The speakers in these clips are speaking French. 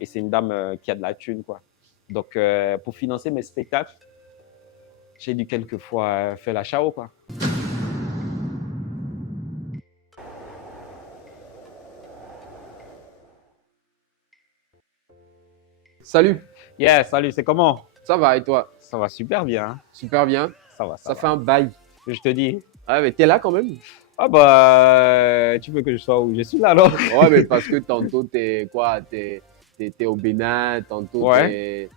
et c'est une dame qui a de la thune, quoi. Donc, pour financer mes spectacles, j'ai dû quelquefois faire la chao, quoi. Salut, Yeah, salut, c'est comment? ça va et toi? Ça va super bien, hein. Super bien. Ça va, ça Ça fait va. un bail. Je te dis, Ah, mais t'es là quand même? ah bah, tu veux que je sois où? Je suis là, alors. Ouais, mais parce que tantôt t'es quoi? T'es au Bénin, tantôt Ouais,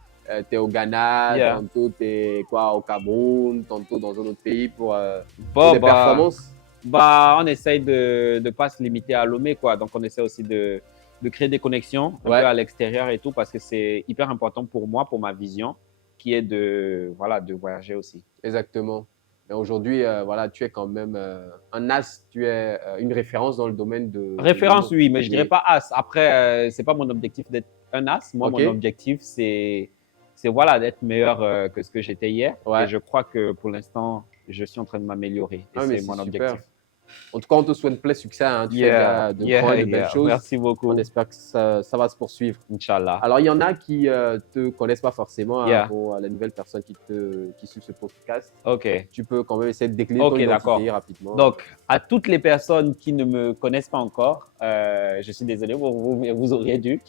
t'es au Ghana, yeah. tantôt t'es quoi? Au Cameroun, tantôt dans un autre pays pour Bon, des performances. on essaye de pas se limiter à Lomé, quoi. Donc, on essaie aussi de créer des connexions un peu Ouais, à l'extérieur et tout, parce que c'est hyper important pour moi, pour ma vision, qui est voilà, de voyager aussi. exactement. Mais aujourd'hui, voilà, tu es quand même un as, tu es une référence dans le domaine de Référence, l'humour. oui, mais je Ok, dirais pas as. Après, c'est pas mon objectif d'être un as. Moi, ok, mon objectif, c'est voilà, d'être meilleur que ce que j'étais hier. Et ouais. je crois que pour l'instant, je suis en train de m'améliorer. Et Ah, mais c'est c'est mon super. objectif. En tout cas, on te souhaite plein succès, hein. Tu fais Yeah, déjà de grands yeah, et de belles yeah. choses. Merci On beaucoup. espère que ça va se poursuivre. Inch'Allah. Alors, il y en a qui te connaissent pas forcément, hein, Yeah. pour la nouvelle personne qui suit ce podcast. OK. Tu peux quand même essayer de décliner ton OK, identité d'accord. rapidement. Donc, à toutes les personnes qui ne me connaissent pas encore, je suis désolé pour vous, mais vous auriez dû.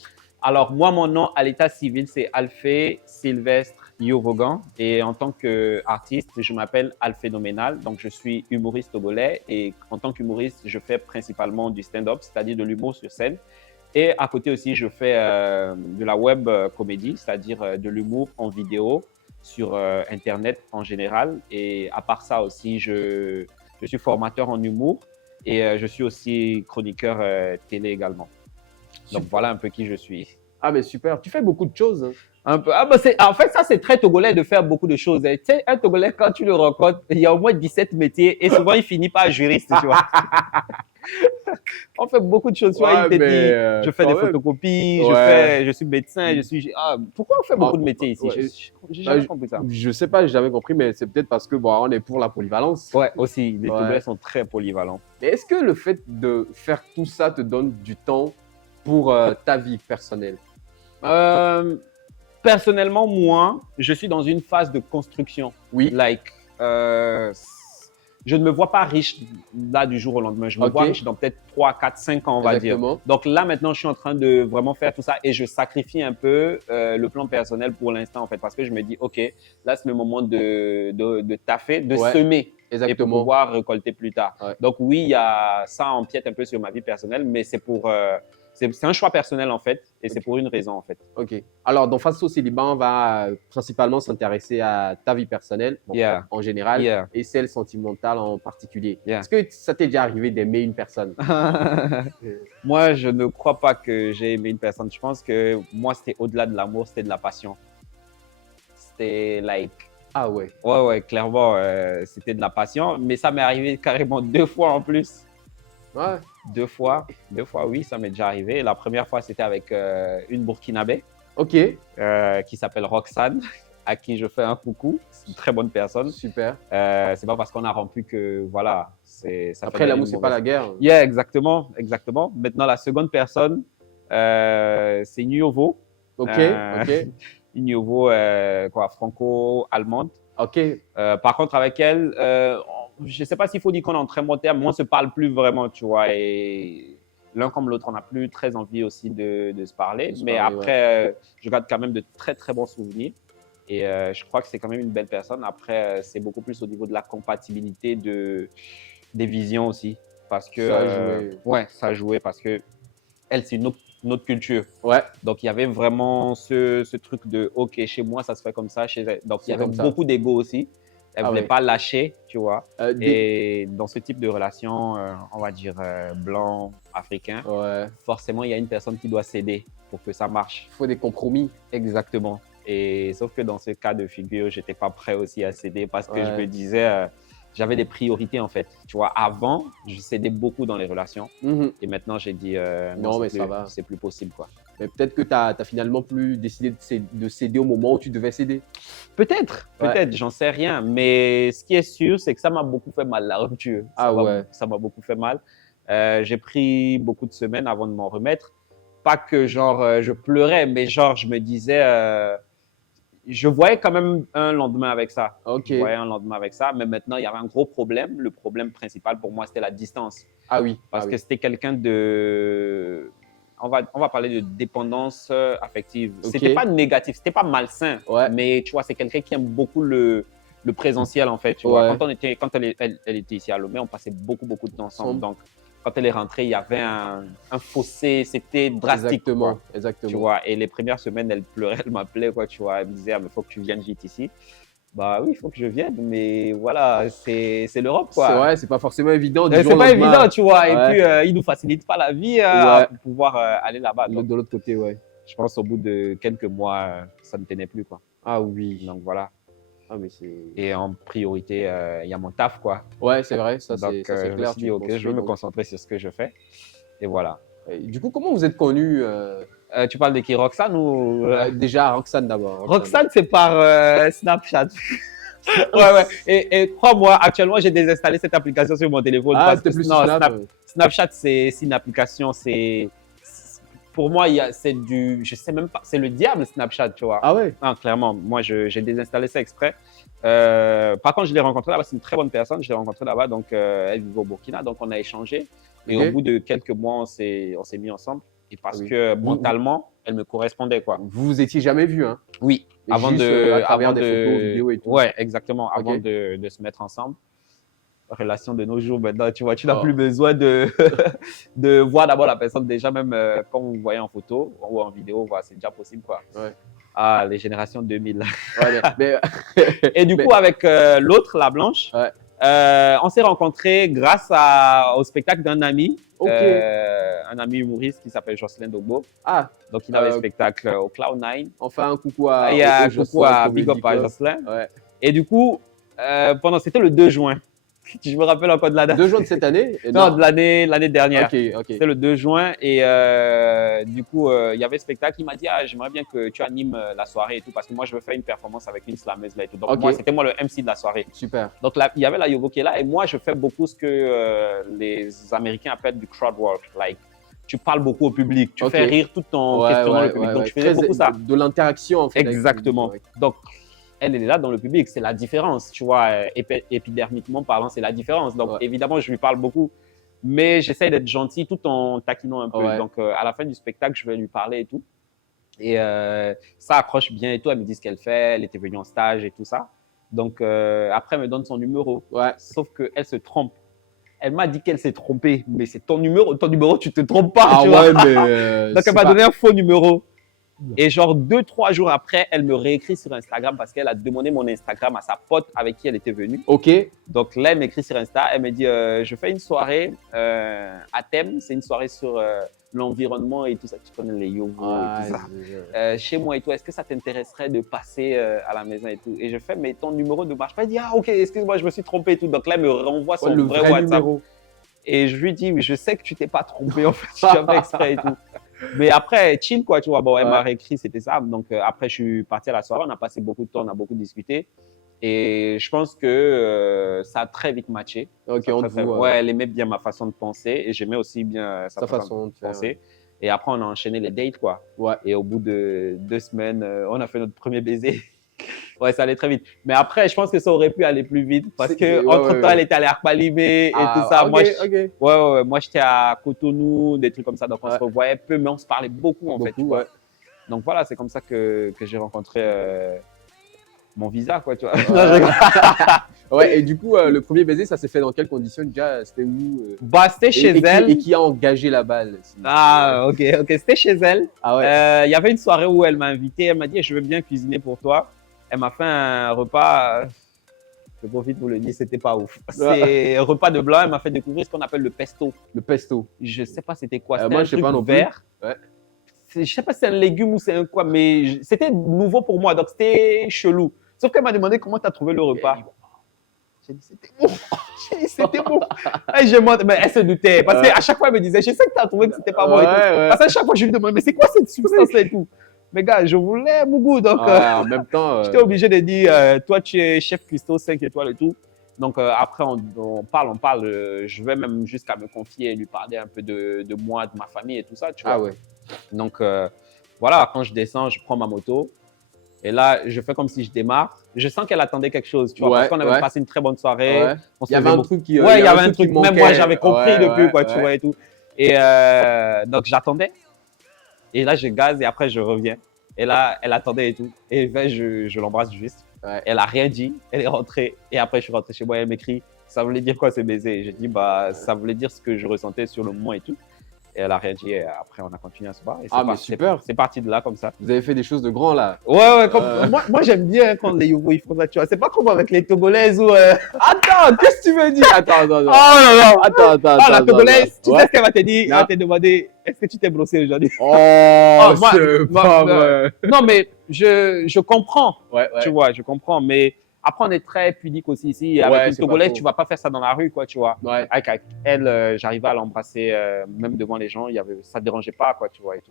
Alors, moi, mon nom à l'état civil, c'est Alphée Sylvestre Yovogan. Et en tant qu'artiste, je m'appelle Alphénoménal. Donc, je suis humoriste togolais. Et en tant qu'humoriste, je fais principalement du stand-up, c'est-à-dire de l'humour sur scène. Et à côté aussi, je fais de la web comédie, c'est-à-dire de l'humour en vidéo sur Internet en général. Et à part ça aussi, je suis formateur en humour et je suis aussi chroniqueur télé également. Donc Super. voilà un peu qui je suis. Ah, mais super. Tu fais beaucoup de choses, hein. Un peu. Ah, bah en fait, ça, c'est très togolais de faire beaucoup de choses, hein. Tu sais, un togolais, quand tu le rencontres, il y a au moins 17 métiers et souvent, il finit par juriste, tu vois. On fait beaucoup de choses. Tu vois, il Ouais, te mais dit, je fais des quand même. photocopies, Ouais. je suis médecin, je suis. Ah, pourquoi on fait Ah, beaucoup de métiers ici? ouais. J'ai Bah, jamais compris ça. je sais pas, j'ai jamais compris, mais c'est peut-être parce que bon, on est pour la polyvalence. Ouais, aussi, les Togolais Ouais. sont très polyvalents. Mais est-ce que le fait de faire tout ça te donne du temps pour ta vie personnelle? Euh, Personnellement, moi, je suis dans une phase de construction. Oui, Like, euh, je ne me vois pas riche là du jour au lendemain. Je me vois ok, riche dans peut-être 3, 4, 5 ans, on va dire. exactement. Donc là, maintenant, je suis en train de vraiment faire tout ça et je sacrifie un peu le plan personnel pour l'instant, en fait, parce que je me dis, OK, là, c'est le moment de taffer, de Ouais, semer et pour exactement. pouvoir récolter plus tard. Ouais, Donc oui, il y a ça empiète un peu sur ma vie personnelle, mais c'est pour c'est un choix personnel en fait, et c'est ok. pour une raison en fait. Ok. Alors, dans Face au célibat, on va principalement s'intéresser à ta vie personnelle, bon, Yeah, en général, yeah, et celle sentimentale en particulier. yeah. Est-ce que ça t'est déjà arrivé d'aimer une personne? Moi, je ne crois pas que j'ai aimé une personne. Je pense que moi, c'était au-delà de l'amour, c'était de la passion. C'était like, Ah ouais, ouais, clairement, c'était de la passion. Mais ça m'est arrivé carrément 2 fois en plus. ouais, 2 fois, 2 fois, oui, ça m'est déjà arrivé. La première fois, c'était avec une Burkinabé ok, qui s'appelle Roxane, à qui je fais un coucou. C'est une très bonne personne. super. C'est pas parce qu'on a rompu que voilà, ça fait Après, d'elle l'amour, une c'est pas mauvaise. la guerre. Yeah, exactement, exactement. Maintenant, la seconde personne, c'est Nuovo. Ok, Euh, ok, Nuovo, quoi, franco-allemande. ok, Par contre, avec elle, je sais pas s'il faut dire qu'on est en très bon terme, mais on se parle plus vraiment, tu vois. Et l'un comme l'autre, on n'a plus très envie aussi de se parler. se Mais parler, ouais. après, je garde quand même de très, très bons souvenirs. Et je crois que c'est quand même une belle personne. Après, c'est beaucoup plus au niveau de la compatibilité des visions aussi. Parce que, Ça a joué. ouais, ça a joué parce que elle, c'est une autre culture. Ouais, Donc, il y avait vraiment ce truc de, OK, chez moi, ça se fait comme ça. Chez elle. Donc, il y c'est avait comme ça. beaucoup d'ego aussi. Elle ne Ah voulait ouais. pas lâcher, tu vois. Des... Et dans ce type de relation, on va dire blanc, africain, Ouais, forcément, il y a une personne qui doit céder pour que ça marche. il faut des compromis. Exactement. Et sauf que dans ce cas de figure, je n'étais pas prêt aussi à céder parce que je me Ouais. disais, j'avais des priorités en fait. Tu vois, avant, je cédais beaucoup dans les relations. Mhm. Et maintenant, j'ai dit, non, Non, mais ça va. c'est plus possible, quoi. Mais peut-être que tu as finalement plus décidé de céder au moment où tu devais céder. Peut-être, Ouais. peut-être, j'en sais rien. Mais ce qui est sûr, c'est que ça m'a beaucoup fait mal, la rupture. Ah ouais. Ça m'a beaucoup fait mal. J'ai pris beaucoup de semaines avant de m'en remettre. pas que genre je pleurais, mais genre je me disais, je voyais quand même un lendemain avec ça. Ok. Je voyais un lendemain avec ça, mais maintenant il y avait un gros problème. Le problème principal pour moi, c'était la distance. Ah oui. Parce Ah que oui. c'était quelqu'un de. On va parler de dépendance affective. Ok. C'était pas négatif, c'était pas malsain, Ouais. mais tu vois, c'est quelqu'un qui aime beaucoup le présentiel en fait. Tu Ouais. vois, quand elle était ici à Lomé, on passait beaucoup, beaucoup de temps ensemble. Ensemble. Donc, quand elle est rentrée, il y avait un fossé, c'était drastique. Exactement. Quoi, Exactement. tu vois, et les premières semaines, elle pleurait, elle m'appelait, quoi, tu vois, elle me disait, ah, mais il faut que tu viennes vite ici. Bah oui, il faut que je vienne, mais voilà, c'est l'Europe, C'est quoi. vrai, c'est pas forcément évident du jour C'est au pas lendemain. évident, tu vois. Ouais. Et puis, ils nous facilitent pas la vie Ouais. pour pouvoir aller là-bas. Donc, De l'autre côté, ouais. je pense au bout de quelques mois, ça ne tenait plus, quoi. Ah oui. Donc voilà. Ah mais c'est. Et en priorité, il y a mon taf, quoi. Ouais, c'est vrai, ça Donc, c'est je me clair. suis dit, ok, je veux me concentrer sur ce que je fais. Et voilà. Et du coup, comment vous êtes connus Tu parles de qui, Roxane ou déjà Roxane d'abord. Roxane, c'est par Snapchat. Ouais. Et crois-moi, actuellement, j'ai désinstallé cette application sur mon téléphone. Ah, parce c'était que plus non, Snap. Snapchat, c'est une application. Pour moi, c'est je sais même pas, c'est le diable Snapchat, tu vois. Ah ouais. Non, clairement, moi, j'ai désinstallé ça exprès. Par contre, je l'ai rencontré là-bas, c'est une très bonne personne. Je l'ai rencontrée là-bas, donc elle vit au Burkina, donc on a échangé. Et Ok. au bout de quelques mois, on s'est mis ensemble. Et parce Oui. que mentalement, elle me correspondait, quoi. Vous vous étiez jamais vus, hein? Oui, Mais juste, à travers des photos, vidéos et tout. Ouais, exactement, avant Ok. de se mettre ensemble. Relation de nos jours, maintenant, tu vois, tu n'as Oh. plus besoin de voir d'abord la personne. Déjà, même quand vous voyez en photo ou en vidéo, voilà, c'est déjà possible, quoi. Ouais. Ah, les générations 2000. Ouais, mais... Et du coup, avec l'autre, la blanche, Ouais. on s'est rencontrés grâce au spectacle d'un ami, Ok. un ami humoriste qui s'appelle Jocelyn Dogbo. Ah, Donc, il avait le spectacle au Cloud9. enfin un coucou à. Il y a au un coucou Jocelyn à Comedy Big Up à Club. Jocelyn. Ouais. Et du coup, c'était le 2 juin. Je me rappelle encore de la date. 2 juin de cette année? Non, de l'année dernière. Ok. C'était le 2 juin et du coup, il y avait le spectacle. Il m'a dit, ah, j'aimerais bien que tu animes la soirée et tout parce que moi, je veux faire une performance avec une slameuse là et tout. Donc, Ok. moi, c'était moi le MC de la soirée. Super. Donc, là, il y avait la Yovo qui est là et moi, je fais beaucoup ce que les Américains appellent du crowd work. Like, tu parles beaucoup au public, tu Ok. fais rire tout en questionnant le public. Donc, je faisais beaucoup ça. De l'interaction en fait. avec le Exactement. public, ouais. Donc, elle est là dans le public, c'est la différence, tu vois, épidermiquement parlant, c'est la différence. Donc, Ouais. évidemment, je lui parle beaucoup, mais j'essaie d'être gentil tout en taquinant un peu. Ouais. Donc, à la fin du spectacle, je vais lui parler et tout. Et ça accroche bien et tout. Elle me dit ce qu'elle fait, elle était venue en stage et tout ça. Donc, après, elle me donne son numéro. Ouais. Sauf qu'elle se trompe. Elle m'a dit qu'elle s'est trompée, mais c'est ton numéro, tu te trompes pas. Ah tu ouais, vois. mais. Donc, elle m'a donné un faux numéro. Et genre 2-3 jours après, elle me réécrit sur Instagram parce qu'elle a demandé mon Instagram à sa pote avec qui elle était venue. Ok. Donc là, elle m'écrit sur Insta, elle me dit je fais une soirée à thème, c'est une soirée sur l'environnement et tout ça. Tu connais les yogos et tout ça. Chez moi et tout, est-ce que ça t'intéresserait de passer à la maison et tout? Et je fais, mais ton numéro ne marche pas. Elle dit, ah ok, excuse-moi, je me suis trompé et tout. Donc là, elle me renvoie son le vrai WhatsApp. Numéro. Et je lui dis, mais je sais que tu t'es pas trompé en fait, tu as fait exprès et tout. Mais après, chill quoi, tu vois. Bon, elle m'a réécrit, c'était ça. Donc après, je suis parti à la soirée, on a passé beaucoup de temps, on a beaucoup discuté. Et je pense que ça a très vite matché. Ok, on te voit. Ouais, elle aimait bien ma façon de penser et j'aimais aussi bien sa façon de penser. Ouais. Et après, on a enchaîné les dates, quoi. Ouais. Et au bout de 2 semaines, on a fait notre premier baiser. Ouais, ça allait très vite. Mais après, je pense que ça aurait pu aller plus vite parce qu'entre-temps, elle était à l'Arpalimé et tout ça. Okay, moi, j'étais à Cotonou, des trucs comme ça. Donc, on se revoyait peu, mais on se parlait beaucoup, en fait. Tu vois. Donc, voilà, c'est comme ça que j'ai rencontré mon visa, quoi, tu vois. Ouais, et du coup, le premier baiser, ça s'est fait dans quelles conditions déjà? C'était où Bah, c'était chez elle. Et qui a engagé la balle? Ok, c'était chez elle. Ah ouais. Y avait une soirée où elle m'a invité, elle m'a dit, je veux bien cuisiner pour toi. Elle m'a fait un repas, je profite pour le dire, c'était pas ouf. C'est un repas de blanc, elle m'a fait découvrir ce qu'on appelle le pesto. Le pesto. Je sais pas c'était quoi, c'était moi, un je sais truc pas non vert. Plus. Ouais. Je sais pas si c'est un légume ou c'est un quoi, mais c'était nouveau pour moi, donc c'était chelou. Sauf qu'elle m'a demandé comment tu as trouvé le repas. J'ai dit, c'était bon. J'ai dit, c'était bon. Mais elle se doutait, parce qu'à chaque fois, elle me disait, je sais que tu as trouvé que c'était pas bon et tout. Parce qu'à chaque fois, je lui demandais, mais c'est quoi cette substance-là et tout? Mais gars, je voulais Mougou, donc en même temps, j'étais obligé de dire, toi tu es chef cuistot 5 étoiles et tout. Donc après on parle, je vais même jusqu'à me confier et lui parler un peu de moi, de ma famille et tout ça, tu vois. Ah ouais. Donc, voilà, quand je descends, je prends ma moto. Et là, je fais comme si je démarre. Je sens qu'elle attendait quelque chose, tu vois, parce qu'on avait passé une très bonne soirée. Ouais. On se Il y avait faisait un beaucoup- truc qui, Ouais, il y avait un truc. qui Même moi, manquait. j'avais compris Ouais, depuis, ouais, quoi, tu ouais. vois, et tout. Et donc, j'attendais. Et là, je gaze et après, je reviens. Et là, elle attendait et tout. Et ben, je l'embrasse juste. Ouais. Elle a rien dit. Elle est rentrée. Et après, je suis rentré chez moi. Elle m'écrit, ça voulait dire quoi ce baiser? Et j'ai dit, bah, ça voulait dire ce que je ressentais sur le moment et tout. Et elle a rien dit. Et après, on a continué à se voir. Et Ah, mais super. C'est parti de là, comme ça. Vous avez fait des choses de grand là. Ouais, moi j'aime bien quand les Yougos ils font ça, tu vois. C'est pas comme avec les Togolaises ou. Attends, qu'est-ce que tu veux dire? Attends. Oh non, non! Attends. Ah, la Togolaise, tu Ouais. sais ce qu'elle va te dire? Elle Non. va te demander, est-ce que tu t'es brossé aujourd'hui? Oh, moi- c'est moi- pas moi- vrai. Non, mais je comprends, Ouais. tu vois, je comprends. Mais après, on est très pudique aussi ici. Ouais, Avec une c'est pas Togolaise, faux. tu vas pas faire ça dans la rue, quoi, tu vois. Ouais. Avec elle, j'arrivais à l'embrasser, même devant les gens, ça ne dérangeait pas, quoi, tu vois, et tout.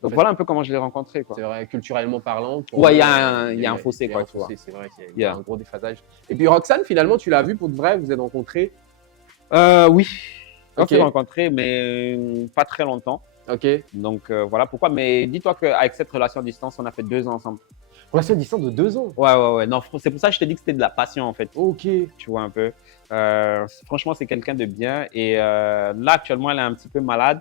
Donc fait, voilà un peu comment je l'ai rencontré, quoi. C'est vrai, culturellement parlant. Ouais, il y a un fossé, il y a quoi, un tu vois. fossé, c'est vrai qu'il y a Yeah. un gros déphasage. Et puis Roxane, finalement, tu l'as vu pour de vrai, vous vous êtes rencontrés. Oui. On Ok. s'est rencontrés, mais pas très longtemps. Ok. Donc voilà pourquoi. Mais dis-toi qu'avec cette relation à distance, on a fait 2 ans ensemble. Relation à distance de 2 ans. Ouais. Non, c'est pour ça que je te dis que c'était de la passion en fait. Ok. Tu vois un peu. Franchement, c'est quelqu'un de bien. Et là, actuellement, elle est un petit peu malade.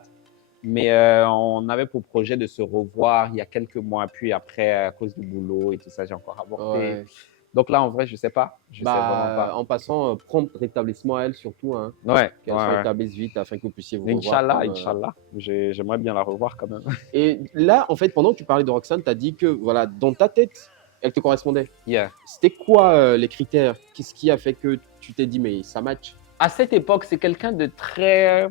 Mais on avait pour projet de se revoir il y a quelques mois. Puis après, à cause du boulot et tout ça, j'ai encore avorté. Ouais. Donc là, en vrai, je sais pas. Je sais vraiment pas. En passant, prompt rétablissement à elle surtout. Hein, Ouais. qu'elle se rétablisse vite afin que vous puissiez vous Inch'Allah, revoir. Inch'Allah. J'aimerais bien la revoir quand même. Et là, en fait, pendant que tu parlais de Roxane, tu as dit que voilà, dans ta tête, elle te correspondait. Yeah. C'était quoi les critères? Qu'est-ce qui a fait que tu t'es dit, mais ça match? À cette époque, c'est quelqu'un de très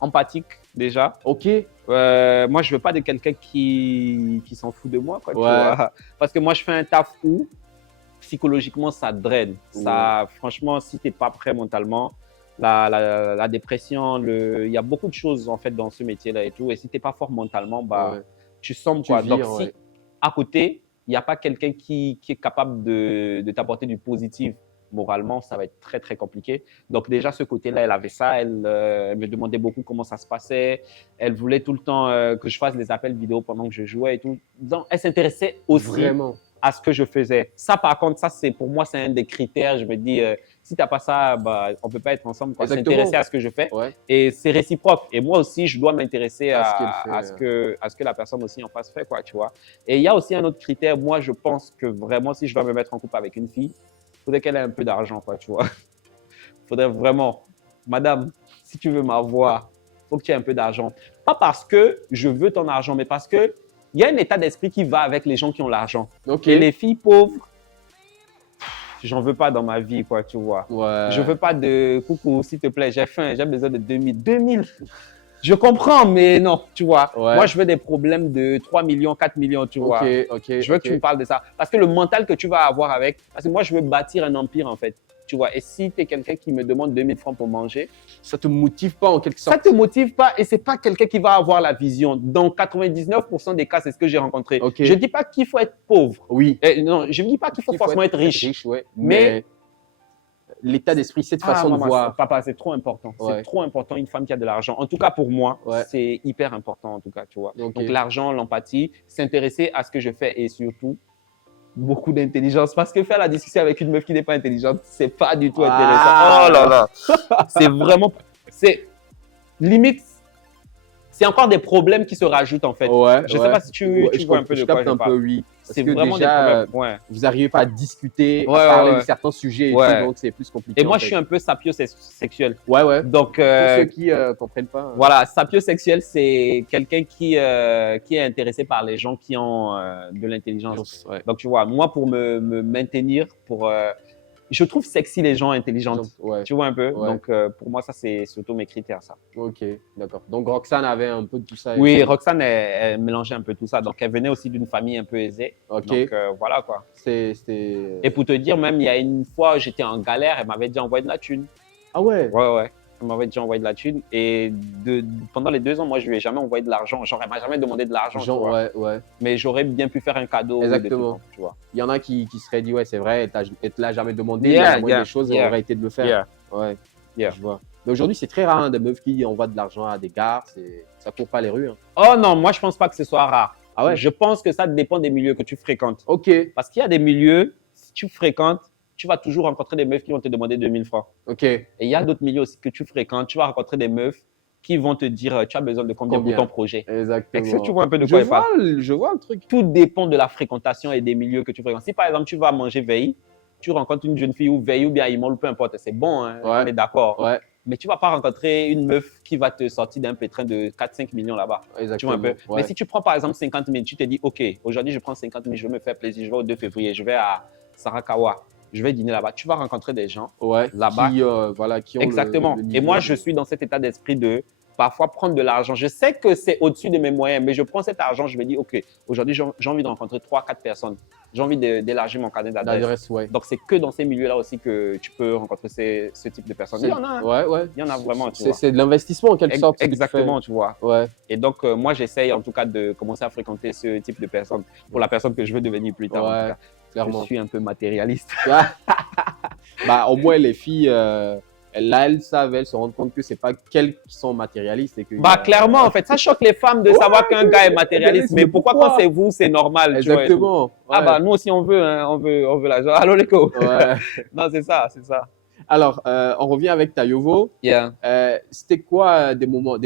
empathique déjà. Ok. Moi, je veux pas de quelqu'un qui s'en fout de moi, quoi, tu Ouais. vois. Parce que moi, je fais un taf où psychologiquement, ça draine. Ça, franchement, si tu n'es pas prêt mentalement, la dépression, il y a beaucoup de choses en fait dans ce métier-là et tout. Et si tu n'es pas fort mentalement, bah, Ouais. tu sombres, Tu quoi. vires, Donc, si ouais. à côté, il n'y a pas quelqu'un qui est capable de t'apporter du positif moralement, ça va être très, très compliqué. Donc, déjà, ce côté-là, elle avait ça. Elle me demandait beaucoup comment ça se passait. Elle voulait tout le temps que je fasse des appels vidéo pendant que je jouais et tout. Donc, elle s'intéressait aussi Vraiment. à ce que je faisais. Ça, par contre, pour moi, c'est un des critères. Je me dis, si tu n'as pas ça, bah, on ne peut pas être ensemble. S'intéresser à ce que je fais. Ouais. Et c'est réciproque. Et moi aussi, je dois m'intéresser À à ce qu'elle ce que la personne aussi en face fait, quoi, tu vois. Et il y a aussi un autre critère. Moi, je pense que vraiment, si je dois me mettre en couple avec une fille, il faudrait qu'elle ait un peu d'argent, quoi, tu vois. Il faudrait vraiment, madame, si tu veux m'avoir, il faut que tu aies un peu d'argent. Pas parce que je veux ton argent, mais parce que il y a un état d'esprit qui va avec les gens qui ont l'argent. Ok. Et les filles pauvres, j'en veux pas dans ma vie, quoi, tu vois. Ouais. Je veux pas de coucou, s'il te plaît, j'ai faim, j'ai besoin de 2000. 2000, je comprends, mais non, tu vois. Ouais. Moi, je veux des problèmes de 3 millions, 4 millions, tu vois. Ok. Je veux que tu me parles de ça. Parce que le mental que tu vas avoir avec, parce que moi, je veux bâtir un empire, en fait. Tu vois, et si tu es quelqu'un qui me demande 2000 francs pour manger, Ça te motive pas en quelque ça sorte. ne te motive pas et ce n'est pas quelqu'un qui va avoir la vision. Dans 99% des cas, c'est ce que j'ai rencontré. Ok. Je ne dis pas qu'il faut être pauvre. Oui. Non, je ne dis pas qu'il faut forcément être riche. Ouais. Mais- l'état d'esprit, cette façon de maman, voir. Papa, c'est trop important. Ouais. C'est trop important, une femme qui a de l'argent. En tout cas, pour moi, Ouais. c'est hyper important, en tout cas, tu vois. Ok. Donc, l'argent, l'empathie, s'intéresser à ce que je fais et surtout, beaucoup d'intelligence. Parce que faire la discussion avec une meuf qui n'est pas intelligente, c'est pas du tout intéressant. Ah. Oh là là. C'est vraiment, c'est limite, c'est encore des problèmes qui se rajoutent, en fait. Ouais. Je sais pas si tu je vois un peu de quoi capte je un parle. peu, oui. Parce C'est que vraiment déjà, des problèmes. Ouais. vous n'arrivez pas à discuter, Ouais, à parler ouais, de ouais. certains sujets et Ouais. tout, donc c'est plus compliqué. Et moi, en je fait. suis un peu sapiosexuel. Ouais. Donc, Pour ceux qui comprennent pas. voilà, sapiosexuel, c'est quelqu'un qui est intéressé par les gens qui ont de l'intelligence. Ouais. Donc, tu vois, moi, pour me maintenir, je trouve sexy les gens intelligents. Ouais. Tu vois un peu? Ouais. Donc, pour moi, ça, c'est surtout mes critères, ça. Ok, d'accord. Donc Roxane avait un peu de tout ça. et Oui, tout. Roxane, elle mélangeait un peu tout ça. Donc, elle venait aussi d'une famille un peu aisée. Ok. Donc, voilà, quoi. C'était. Et pour te dire, même, il y a une fois, j'étais en galère, elle m'avait dit envoyer de la thune. Ah ouais. Ouais. Elle m'avait déjà envoyé de la thune. Et pendant les 2 ans, moi, je lui ai jamais envoyé de l'argent. Genre, elle m'a jamais demandé de l'argent. Genre, tu vois. ouais. Mais j'aurais bien pu faire un cadeau. ou des Exactement. trucs, tu vois. Il y en a qui se seraient dit, ouais, c'est vrai, elle te l'a jamais demandé, Yeah, mais la moindre yeah, des choses yeah. aurait été de le faire. Yeah. Ouais, Yeah. je vois. Mais aujourd'hui, c'est très rare hein, des meufs qui envoient de l'argent à des gars. Ça court pas les rues. Hein. Oh non, moi, je pense pas que ce soit rare. Ah ouais? Je pense que ça dépend des milieux que tu fréquentes. Ok, Parce qu'il y a des milieux, si tu fréquentes, tu vas toujours rencontrer des meufs qui vont te demander 2000 francs. ok. Et il y a d'autres milieux aussi que tu fréquentes, tu vas rencontrer des meufs qui vont te dire tu as besoin de combien pour ton projet. Exactement. Est-ce que tu vois un peu de quoi il parle? Je vois le truc. Tout dépend de la fréquentation et des milieux que tu fréquentes. Si par exemple tu vas manger veille, tu rencontres une jeune fille ou veille ou bien Imol ou peu importe, c'est bon, hein, Ouais. on est d'accord. Ouais, Mais tu ne vas pas rencontrer une meuf qui va te sortir d'un pétrin de 4-5 millions là-bas. Tu vois exactement. un peu. Ouais. Mais si tu prends par exemple 50 000, tu te dis, OK, aujourd'hui je prends 50 000, je veux me faire plaisir, je vais au 2 février, je vais à Sarakawa, je vais dîner là-bas. Tu vas rencontrer des gens Ouais, là-bas. qui ont Exactement. le Et niveau. moi, je suis dans cet état d'esprit de parfois prendre de l'argent. Je sais que c'est au-dessus de mes moyens, mais je prends cet argent, je me dis, OK, aujourd'hui j'ai envie de rencontrer 3-4 personnes. J'ai envie d'élargir mon carnet d'adresses. Ouais. Donc, c'est que dans ces milieux-là aussi que tu peux rencontrer ce type de personnes. Il y en a, hein. Ouais. Il y en a vraiment, tu vois. C'est de l'investissement en quelque sorte. ce que tu Exactement, tu vois. fais. Ouais. Et donc, moi, j'essaye en tout cas de commencer à fréquenter ce type de personnes pour la personne que je veux devenir plus tard. En tout cas. Clairement. Je suis un peu matérialiste. Bah, au moins, les filles, elles savent, elles se rendent compte que c'est pas qu'elles qui sont matérialistes. Et que, Bah, clairement, en fait, ça choque les femmes de savoir qu'un gars est matérialiste. Mais pourquoi quand c'est vous, c'est normal? Exactement. Tu vois, ah, bah, nous aussi, on veut, hein, on veut l'argent. Allô, les co. Ouais. Non, c'est ça, c'est ça. Alors, on revient avec ta Yovo. Yeah. C'était quoi des moments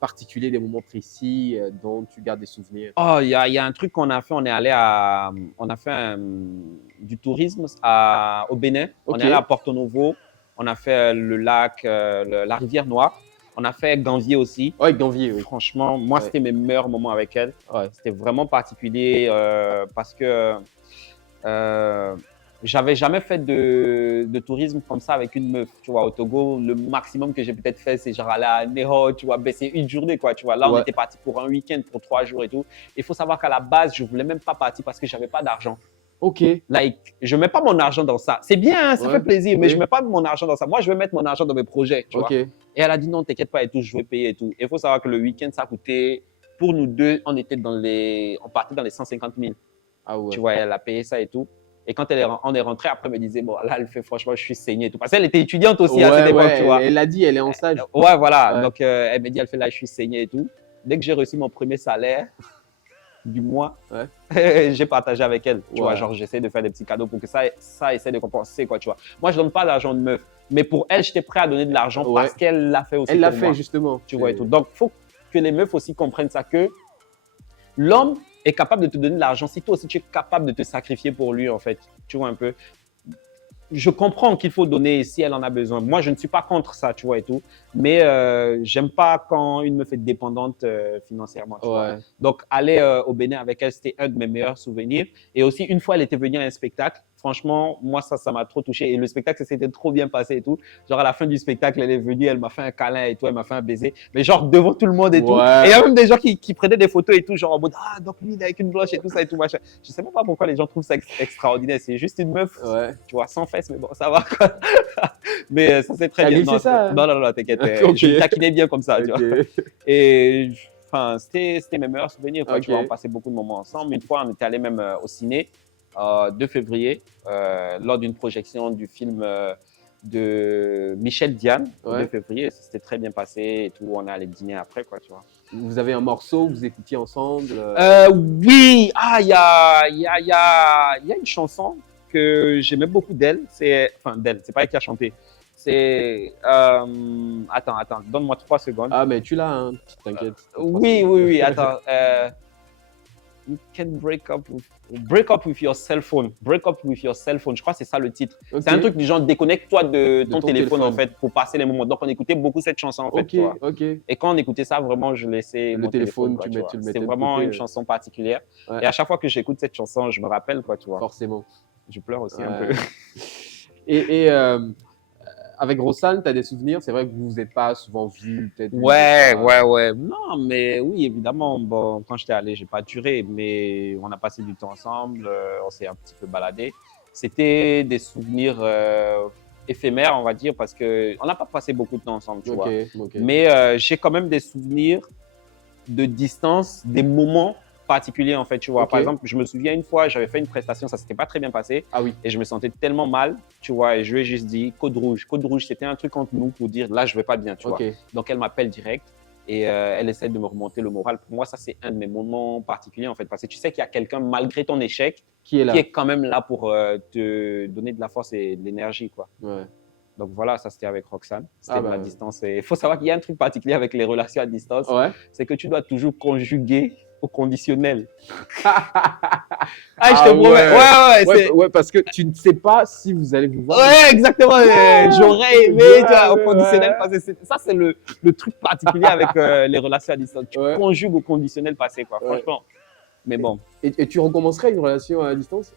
particuliers, des moments précis dont tu gardes des souvenirs? Oh, il y a un truc qu'on a fait. On a fait du tourisme au Bénin. On est allé à Porto Novo. On a fait le lac, la rivière Noire. On a fait Ganvier aussi. Ouais, Ganvier, oui. Franchement, moi, c'était mes meilleurs moments avec elle. Ouais. C'était vraiment particulier parce que j'avais jamais fait de tourisme comme ça avec une meuf. Tu vois, au Togo, le maximum que j'ai peut-être fait, c'est genre aller à Neho, tu vois, baisser une journée, quoi. Tu vois, là, on était parti pour un week-end, pour 3 jours et tout. Il faut savoir qu'à la base, je voulais même pas partir parce que j'avais pas d'argent. Ok. Like, je mets pas mon argent dans ça. C'est bien, hein, ça fait plaisir, mais je mets pas mon argent dans ça. Moi, je veux mettre mon argent dans mes projets, tu vois. Et elle a dit non, t'inquiète pas et tout, je vais payer et tout. Il faut savoir que le week-end, ça coûtait, pour nous deux, on partait dans les 150 000. Ah ouais. Tu vois, elle a payé ça et tout. Et quand on est rentré, après, elle me disait, bon, là, elle fait, franchement, je suis saignée et tout. Parce qu'elle était étudiante aussi à cette époque, tu vois. Elle l'a dit, elle est en stage. Ouais, voilà. Donc, elle me dit, elle fait, là, je suis saignée et tout. Dès que j'ai reçu mon premier salaire du mois, j'ai partagé avec elle. Tu vois, genre, j'essaie de faire des petits cadeaux pour que ça essaie de compenser, quoi, tu vois. Moi, je donne pas d'argent de meuf. Mais pour elle, j'étais prêt à donner de l'argent parce qu'elle l'a fait aussi. Elle l'a fait, justement. Tu vois, et tout. Donc, il faut que les meufs aussi comprennent ça, que l'homme est capable de te donner de l'argent si toi aussi tu es capable de te sacrifier pour lui, en fait. Tu vois un peu. Je comprends qu'il faut donner si elle en a besoin. Moi, je ne suis pas contre ça, tu vois, et tout. Mais j'aime pas quand une meuf est dépendante financièrement, tu vois. Donc, aller au Bénin avec elle, c'était un de mes meilleurs souvenirs. Et aussi, une fois, elle était venue à un spectacle. Franchement, moi, ça m'a trop touché. Et le spectacle, ça s'était trop bien passé et tout. Genre, à la fin du spectacle, elle est venue, elle m'a fait un câlin et tout, elle m'a fait un baiser. Mais genre, devant tout le monde et tout. Et il y a même des gens qui prenaient des photos et tout, genre en mode, ah, donc lui, il est avec une blanche et tout ça et tout, machin. Je sais même pas pourquoi les gens trouvent ça extraordinaire. C'est juste une meuf, tu vois, sans fesses, mais bon, ça va, quoi. Mais ça, c'est très bien. Non, ça, non, t'inquiète. Je me taquinais bien comme ça, tu vois. Et enfin, c'était mes meilleurs souvenirs, quoi. Tu vois, on passait beaucoup de moments ensemble. Une fois, on était allé même au ciné. 2 février, lors d'une projection du film de Michel Diane, 2 février, ça s'était très bien passé et tout, on est allé dîner après, quoi, tu vois. Vous avez un morceau que vous écoutiez ensemble Oui, il y a une chanson que j'aimais beaucoup d'elle, c'est pas elle qui a chanté, c'est, attends, donne-moi 3 secondes. Ah, mais tu l'as, hein, t'inquiète. Oui, attends, You can break up with your cell phone. Break up with your cell phone. Je crois que c'est ça le titre. C'est un truc du genre déconnecte-toi de ton téléphone en fait pour passer les moments. Donc on écoutait beaucoup cette chanson en fait. Tu vois. Et quand on écoutait ça, vraiment, je laissais mon téléphone. Tu le mettais. C'est vraiment une chanson particulière. Et à chaque fois que j'écoute cette chanson, je me rappelle, quoi, tu vois. Forcément. Je pleure aussi un peu. Et avec Rosanne, tu as des souvenirs? C'est vrai que vous ne vous êtes pas souvent vus, peut-être. Ouais. Non, mais oui, évidemment. Bon, quand j'étais allé, je n'ai pas duré, mais on a passé du temps ensemble, on s'est un petit peu baladé. C'était des souvenirs éphémères, on va dire, parce qu'on n'a pas passé beaucoup de temps ensemble, tu vois. Mais j'ai quand même des souvenirs de distance, des moments particulier en fait, tu vois. Par exemple, je me souviens une fois, j'avais fait une prestation, ça s'était pas très bien passé. Et je me sentais tellement mal, tu vois, et je lui ai juste dit code rouge, c'était un truc entre nous pour dire là je vais pas bien, tu vois. Donc elle m'appelle direct et elle essaie de me remonter le moral. Pour moi, ça, c'est un de mes moments particuliers, en fait, parce que tu sais qu'il y a quelqu'un, malgré ton échec, Qui est là? qui est quand même là pour te donner de la force et de l'énergie, quoi. Ouais. Donc voilà, ça c'était avec Roxane. C'était Ah de la bah. distance. Et il faut savoir qu'il y a un truc particulier avec les relations à distance, Ouais. c'est que tu dois toujours conjuguer au conditionnel. Ah, Je te promets. Ouais, parce que tu ne sais pas si vous allez vous voir. Ouais, exactement. J'aurais aimé, Ouais, tu vois, au ouais, conditionnel ouais. passé. Ça, c'est le truc particulier avec les relations à distance. Tu Ouais. conjugues au conditionnel passé, quoi, Ouais. franchement. Mais bon. Et tu recommencerais une relation à distance?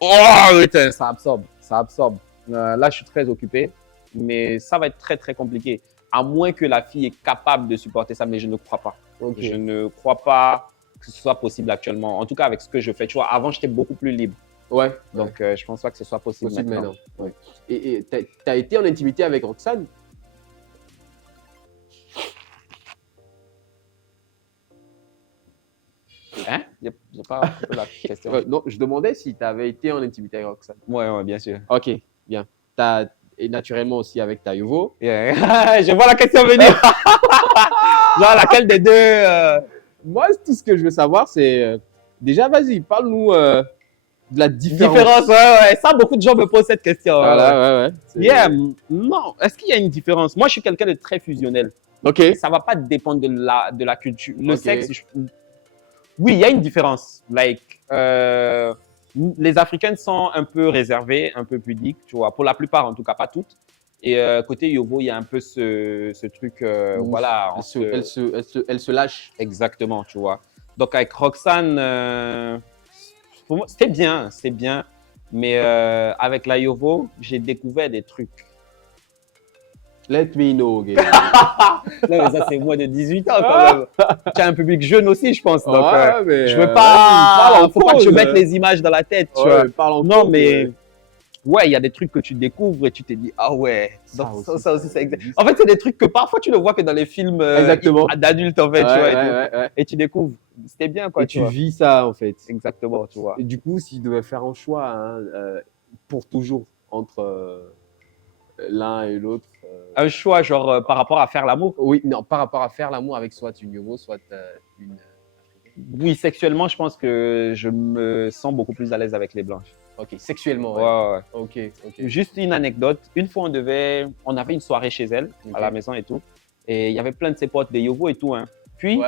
Oh, putain, ça absorbe. Ça absorbe. Là, je suis très occupé, mais ça va être très, très compliqué. À moins que la fille est capable de supporter ça, mais je ne crois pas. Ok. Je ne crois pas que ce soit possible actuellement. En tout cas, avec ce que je fais. Tu vois, avant, j'étais beaucoup plus libre. Ouais. Donc, je pense pas que ce soit possible, Possible maintenant. maintenant. Ouais. Et t'as été en intimité avec Roxane? Hein? J'ai pas compris la question. Non, je demandais si tu avais été en intimité avec Roxane. Ouais, bien sûr. Ok, bien. Et naturellement aussi avec Tayovo. Yeah. Je vois la question venir. Genre, laquelle des deux Moi, tout ce que je veux savoir, c'est déjà, vas-y, parle-nous de la différence. Différence, ouais. Ça, beaucoup de gens me posent cette question. Voilà, ouais. Yeah, non. Est-ce qu'il y a une différence? Moi, je suis quelqu'un de très fusionnel. Ok. Ça va pas dépendre de la culture. Le Ok. sexe, oui, il y a une différence. Les Africaines sont un peu réservées, un peu pudiques, tu vois. Pour la plupart, en tout cas, pas toutes. Et côté Yovo, il y a un peu ce truc, voilà. Elle se lâche. Exactement, tu vois. Donc, avec Roxane, pour moi, c'était bien. Mais avec la Yovo, j'ai découvert des trucs. Let me know, gay. Non, mais ça, c'est moins de 18 ans quand même. Tu as un public jeune aussi, je pense. Donc, mais, je veux pas. Faut pas que je pause. mette les images dans la tête, tu vois. Non, mais ouais, il y a des trucs que tu découvres et tu te dis, ah ouais. Donc, ça aussi, c'est exact. En fait, c'est des trucs que parfois tu ne vois que dans les films d'adultes, en fait, tu vois. Et tu découvres. C'était bien, quoi. Et tu vis ça, en fait. Exactement, tu vois. Et du coup, s'il devait faire un choix pour toujours entre l'un et l'autre. Un choix, genre par rapport à faire l'amour? Oui, non, par rapport à faire l'amour avec soit une Yovo, soit une Africaine. Oui, sexuellement, je pense que je me sens beaucoup plus à l'aise avec les blanches. Ok, sexuellement. Ouais. Ok. Juste une anecdote. Une fois, on avait une soirée chez elle, à la maison et tout. Et il y avait plein de ses potes, des Yovo et tout. Hein. Puis,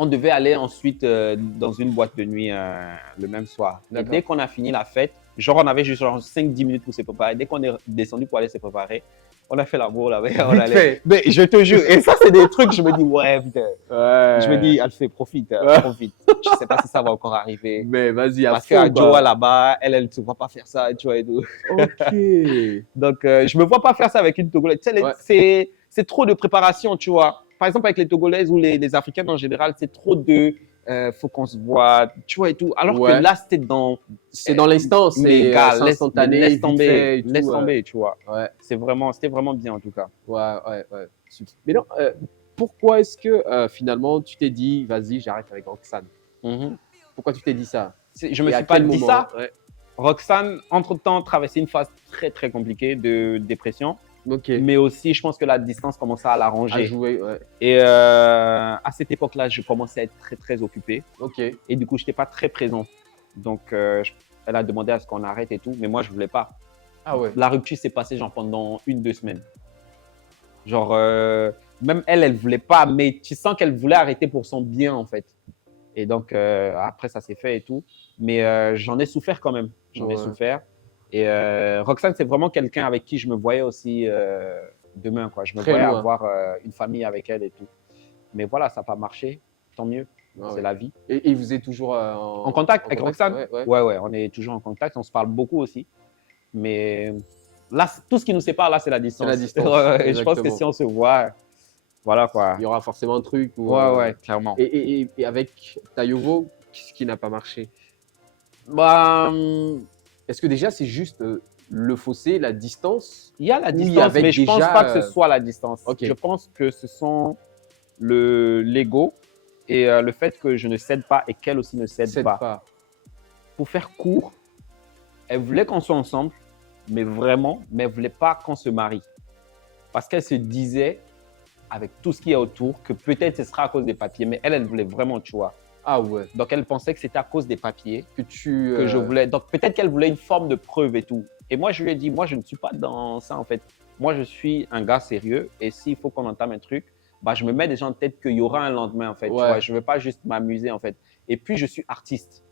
on devait aller ensuite dans une boîte de nuit le même soir. Et dès qu'on a fini la fête, genre on avait juste 5-10 minutes pour se préparer. Dès qu'on est descendu pour aller se préparer, on a fait l'amour là. On allait... Mais je te jure, et ça c'est des trucs, je me dis ouais putain. Je me dis, Alphée, profite. Je sais pas si ça va encore arriver. Mais vas-y, parce qu'à Joa là-bas, elle ne se voit pas faire ça, tu vois et tout. Ok. Donc je me vois pas faire ça avec une Togolaise. Tu sais, c'est trop de préparation, tu vois. Par exemple, avec les Togolaises ou les Africaines en général, c'est trop de faut qu'on se voit, tu vois et tout. Alors que là, c'était dans l'instant, c'est instantané, laisse tomber, tu vois. Ouais. C'était vraiment bien en tout cas. Ouais. Mais non, pourquoi est-ce que finalement tu t'es dit, vas-y, j'arrête avec Roxane? Pourquoi tu t'es dit ça? Je me suis pas dit ça. Roxane, entre-temps, traversait une phase très très compliquée de dépression. Mais aussi, je pense que la distance commençait à l'arranger. Et à cette époque-là, je commençais à être très, très occupé. Et du coup, je n'étais pas très présent. Donc, elle a demandé à ce qu'on arrête et tout. Mais moi, je ne voulais pas. La rupture s'est passée genre pendant 1-2 semaines. Genre, même elle ne voulait pas. Mais tu sens qu'elle voulait arrêter pour son bien, en fait. Et donc, après, ça s'est fait et tout. Mais j'en ai souffert quand même. J'en ai souffert. Et Roxane, c'est vraiment quelqu'un avec qui je me voyais aussi demain, quoi. Je me voyais avoir une famille avec elle et tout. Mais voilà, ça n'a pas marché. Tant mieux. C'est la vie. Et vous êtes toujours en contact avec Roxane? Ouais, on est toujours en contact. On se parle beaucoup aussi. Mais là, tout ce qui nous sépare, là, c'est la distance. Et je pense que si on se voit, voilà quoi. Il y aura forcément un truc. Ouais, clairement. Et avec Tayovo, qu'est-ce qui n'a pas marché? Est-ce que déjà c'est juste le fossé, la distance? Il y a la distance, mais je ne pense pas que ce soit la distance. Je pense que ce sont l'ego et le fait que je ne cède pas et qu'elle aussi ne cède pas. Pour faire court, elle voulait qu'on soit ensemble, mais elle ne voulait pas qu'on se marie. Parce qu'elle se disait avec tout ce qu'il y a autour, que peut-être ce sera à cause des papiers, mais elle voulait vraiment, tu vois. Ah ouais. Donc, elle pensait que c'était à cause des papiers que je voulais. Donc, peut-être qu'elle voulait une forme de preuve et tout. Et moi, je lui ai dit, moi, je ne suis pas dans ça, en fait. Moi, je suis un gars sérieux et s'il faut qu'on entame un truc, bah, je me mets déjà en tête qu'il y aura un lendemain, en fait. Tu vois, je ne veux pas juste m'amuser, en fait. Et puis, je suis artiste.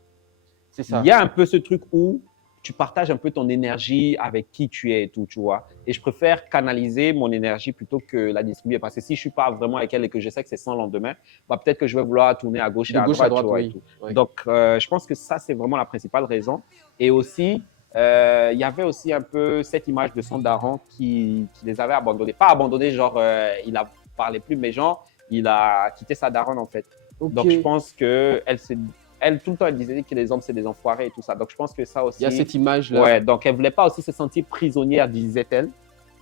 C'est ça. Il y a un peu ce truc où tu partages un peu ton énergie avec qui tu es et tout, tu vois. Et je préfère canaliser mon énergie plutôt que la distribuer. Parce que si je ne suis pas vraiment avec elle et que je sais que c'est sans lendemain, bah, peut-être que je vais vouloir tourner à gauche et à droite. Tu vois, oui. et tout. Oui. Donc, je pense que ça, c'est vraiment la principale raison. Et aussi, il y avait aussi un peu cette image de son daron qui les avait abandonnés. Pas abandonnés, genre, il ne parlait plus, mais genre, il a quitté sa daronne, en fait. Okay. Donc, je pense qu'elle, tout le temps, elle disait que les hommes, c'est des enfoirés et tout ça. Donc, je pense que ça aussi… Il y a cette image-là. Ouais, donc elle ne voulait pas aussi se sentir prisonnière, disait-elle,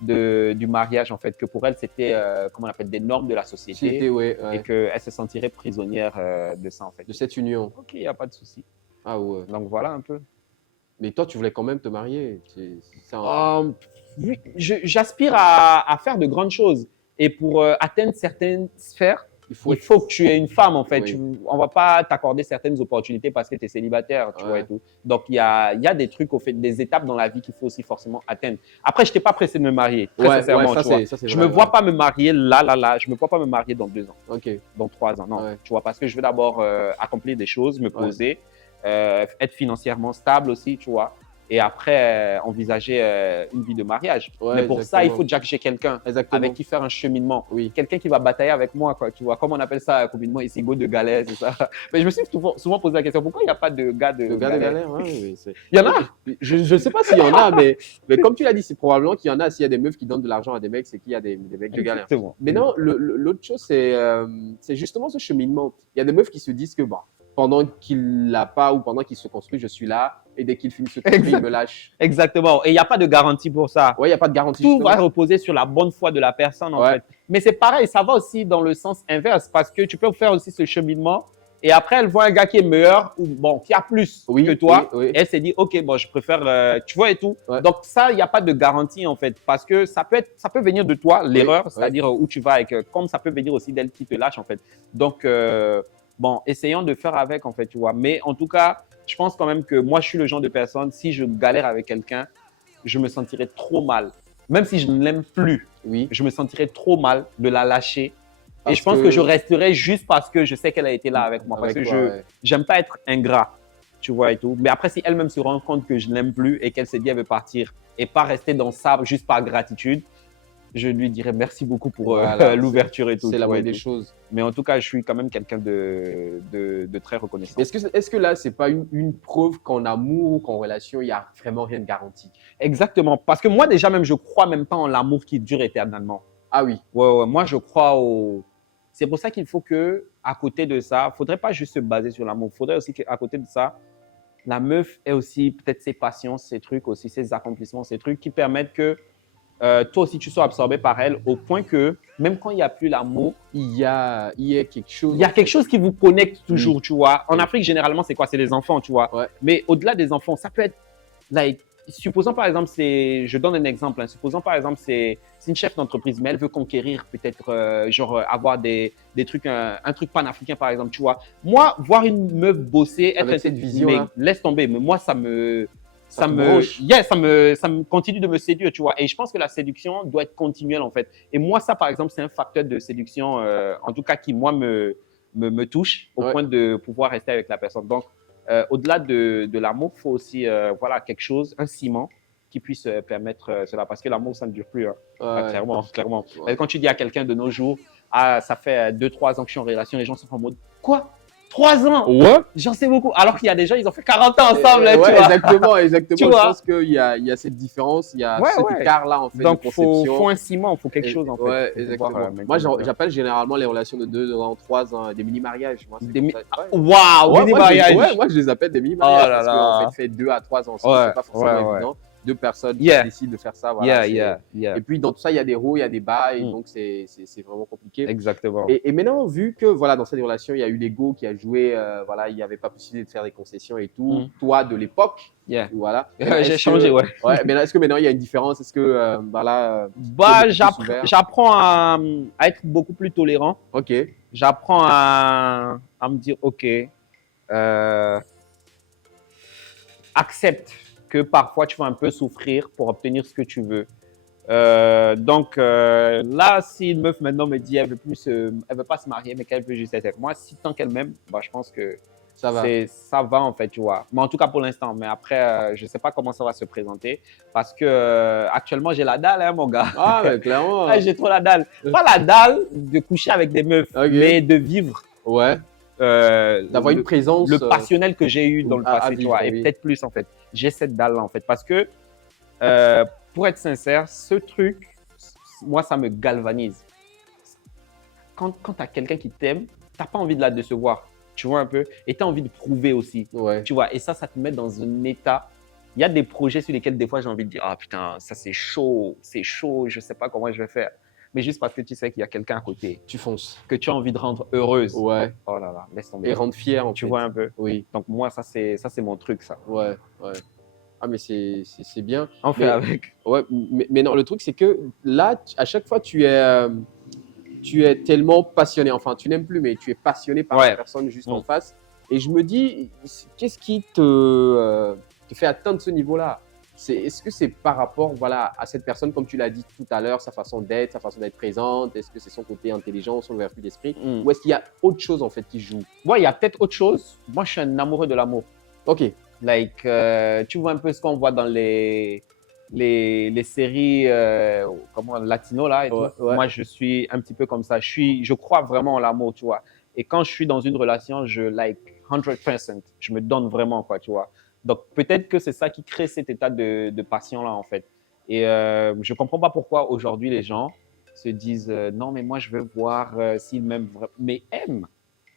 du mariage, en fait, que pour elle, c'était, comment on appelle, des normes de la société. Et qu'elle se sentirait prisonnière de ça, en fait. De cette union. Ok, il n'y a pas de souci. Ah ouais. Donc, voilà un peu. Mais toi, tu voulais quand même te marier. Oui, j'aspire à faire de grandes choses. Et pour atteindre certaines sphères, il faut que tu aies une femme, en fait. Oui. On ne va pas t'accorder certaines opportunités parce que tu es célibataire, tu vois, et tout. Donc, il y a des trucs, au fait, des étapes dans la vie qu'il faut aussi forcément atteindre. Après, je n'étais pas pressé de me marier, très sincèrement, tu vois. Je ne me vois pas me marier là. Je ne me vois pas me marier dans 2 ans, dans 3 ans, non. Tu vois, parce que je veux d'abord accomplir des choses, me poser, être financièrement stable aussi, tu vois. Et après, envisager une vie de mariage. Mais pour ça, il faut déjà que j'ai quelqu'un avec qui faire un cheminement. Oui. Quelqu'un qui va batailler avec moi, quoi, tu vois. Comme on appelle ça, communément, ici, go de galère, c'est ça. Mais je me suis souvent posé la question, pourquoi il n'y a pas de gars de galère? Oui, il y en a. Je ne sais pas s'il y en a, mais comme tu l'as dit, c'est probablement qu'il y en a. S'il y a des meufs qui donnent de l'argent à des mecs, c'est qu'il y a des mecs de galère. Mais non, l'autre chose, c'est justement ce cheminement. Il y a des meufs qui se disent que, bon, pendant qu'il l'a pas ou pendant qu'il se construit, je suis là. Et dès qu'il finit ce construit, il me lâche. Exactement. Et il n'y a pas de garantie pour ça. Oui, il n'y a pas de garantie. Tout va reposer sur la bonne foi de la personne, en fait. Mais c'est pareil, ça va aussi dans le sens inverse parce que tu peux faire aussi ce cheminement. Et après, elle voit un gars qui est meilleur ou bon, qui a plus que toi. Et elle s'est dit, OK, bon, je préfère, tu vois, et tout. Donc, ça, il n'y a pas de garantie, en fait, parce que ça peut venir de toi, l'erreur, c'est-à-dire où tu vas avec, comme ça peut venir aussi d'elle qui te lâche, en fait. Donc, bon, essayons de faire avec, en fait, tu vois. Mais en tout cas, je pense quand même que moi, je suis le genre de personne, si je galère avec quelqu'un, je me sentirais trop mal. Même si je ne l'aime plus, je me sentirais trop mal de la lâcher. Et je pense que je resterai juste parce que je sais qu'elle a été là avec moi. Parce que je n'aime pas être ingrat, tu vois, et tout. Mais après, si elle-même se rend compte que je ne l'aime plus et qu'elle s'est dit qu'elle veut partir et pas rester dans ça juste par gratitude, je lui dirais merci beaucoup pour l'ouverture et tout. C'est la moindre des choses. Mais en tout cas, je suis quand même quelqu'un de très reconnaissant. Est-ce que là, ce n'est pas une preuve qu'en amour ou qu'en relation, il n'y a vraiment rien de garanti? Exactement. Parce que moi, déjà, même, je ne crois même pas en l'amour qui dure éternellement. Ah oui. Ouais. Moi, je crois au… C'est pour ça qu'il faut qu'à côté de ça, il ne faudrait pas juste se baser sur l'amour. Il faudrait aussi qu'à côté de ça, la meuf ait aussi peut-être ses passions, ses trucs aussi, ses accomplissements, ses trucs qui permettent que toi aussi, tu sois absorbé par elle au point que même quand il n'y a plus l'amour, il y a quelque chose. Il y a quelque chose qui vous connecte toujours, tu vois. En Afrique, généralement, c'est quoi? C'est les enfants, tu vois. Mais au-delà des enfants, ça peut être, like, supposons par exemple, je donne un exemple. Supposons par exemple, c'est une chef d'entreprise, mais elle veut conquérir peut-être, genre avoir des trucs, un truc panafricain par exemple, tu vois. Moi, voir une meuf bosser, être avec cette vision, mais laisse tomber. Mais moi, ça me continue de me séduire, tu vois. Et je pense que la séduction doit être continuelle, en fait. Et moi, ça, par exemple, c'est un facteur de séduction, en tout cas, qui, moi, me touche au point de pouvoir rester avec la personne. Donc, au-delà de l'amour, il faut aussi, quelque chose, un ciment qui puisse permettre cela. Parce que l'amour, ça ne dure plus, hein. Clairement. Quand tu dis à quelqu'un de nos jours, ça fait 2-3 ans que je suis en relation, les gens sont en mode, quoi? 3 ans? Ouais. J'en sais beaucoup. Alors qu'il y a des gens, ils ont fait 40 ans ensemble. Tu vois. Exactement. Tu je vois. pense qu'il y a cette différence, il y a cet écart-là, en fait, donc, de conception. Donc, il faut un ciment, il faut quelque chose, en fait. Ouais, exactement. Moi, j'appelle généralement les relations de 2 ans, 3 ans, des mini-mariages. Waouh, mini-mariages. Moi, je les appelle des mini-mariages parce qu'en fait, 2 à 3 ans ensemble, c'est pas forcément évident. deux personnes qui Yeah. décident de faire ça. Voilà, Yeah. Et puis, dans tout ça, il y a des hauts, il y a des bas, et Mm. donc c'est vraiment compliqué. Exactement. Et maintenant, vu que voilà, dans cette relation, il y a eu l'ego qui a joué, voilà, il n'y avait pas possibilité de faire des concessions et tout, Mm. toi de l'époque, Yeah. voilà. J'ai changé, ouais. Ouais, mais est-ce que maintenant il y a une différence? Est-ce que voilà, Bah, tu es beaucoup plus ouvert? j'apprends à être beaucoup plus tolérant. Ok, J'apprends à me dire, OK, accepte que parfois tu vas un peu souffrir pour obtenir ce que tu veux. Donc là, si une meuf maintenant me dit elle veut pas se marier, mais qu'elle veut juste être avec moi, si tant qu'elle m'aime, bah, je pense que ça va. ça va en fait, tu vois. Mais en tout cas pour l'instant. Mais après, je sais pas comment ça va se présenter parce que actuellement j'ai la dalle, hein, mon gars. Ah, mais clairement. Ah, j'ai trop la dalle. Pas la dalle de coucher avec des meufs, Ok. mais de vivre. Ouais. D'avoir une présence. Le passionnel que j'ai eu dans le passé, tu vois, et oui. peut-être plus en fait. J'ai cette dalle-là en fait parce que pour être sincère, ce truc, moi, ça me galvanise. Quand tu as quelqu'un qui t'aime, tu n'as pas envie de la décevoir, tu vois un peu, et tu as envie de prouver aussi, Ouais. tu vois, et ça te met dans un état. Il y a des projets sur lesquels des fois j'ai envie de dire, ah putain, ça c'est chaud, je sais pas comment je vais faire. Mais juste parce que tu sais qu'il y a quelqu'un à côté. Tu fonces. Que tu as envie de rendre heureuse. Ouais. Oh là là, laisse tomber. Et rendre fier, en fait. Tu vois un peu. Oui. Donc moi, ça c'est mon truc, ça. Ouais. Ah, mais c'est bien. On fait avec. Ouais, mais non, le truc, c'est que là, à chaque fois, tu es tellement passionné. Enfin, tu n'aimes plus, mais tu es passionné par la personne juste en face. Et je me dis, qu'est-ce qui te fait atteindre ce niveau-là? Est-ce que c'est par rapport voilà, à cette personne, comme tu l'as dit tout à l'heure, sa façon d'être présente? Est-ce que c'est son côté intelligent, son ouverture d'esprit? Ou est-ce qu'il y a autre chose en fait qui joue? Ouais, il y a peut-être autre chose. Moi, je suis un amoureux de l'amour. Ok. Like, tu vois un peu ce qu'on voit dans les séries comment, latino là et tout. Ouais. Moi, je suis un petit peu comme ça. Je crois vraiment en l'amour, tu vois. Et quand je suis dans une relation, je like 100%. Je me donne vraiment, quoi, tu vois. Donc, peut-être que c'est ça qui crée cet état de passion là, en fait. Et je comprends pas pourquoi aujourd'hui les gens se disent non, mais moi, je veux voir s'ils m'aiment vraiment. Mais aime.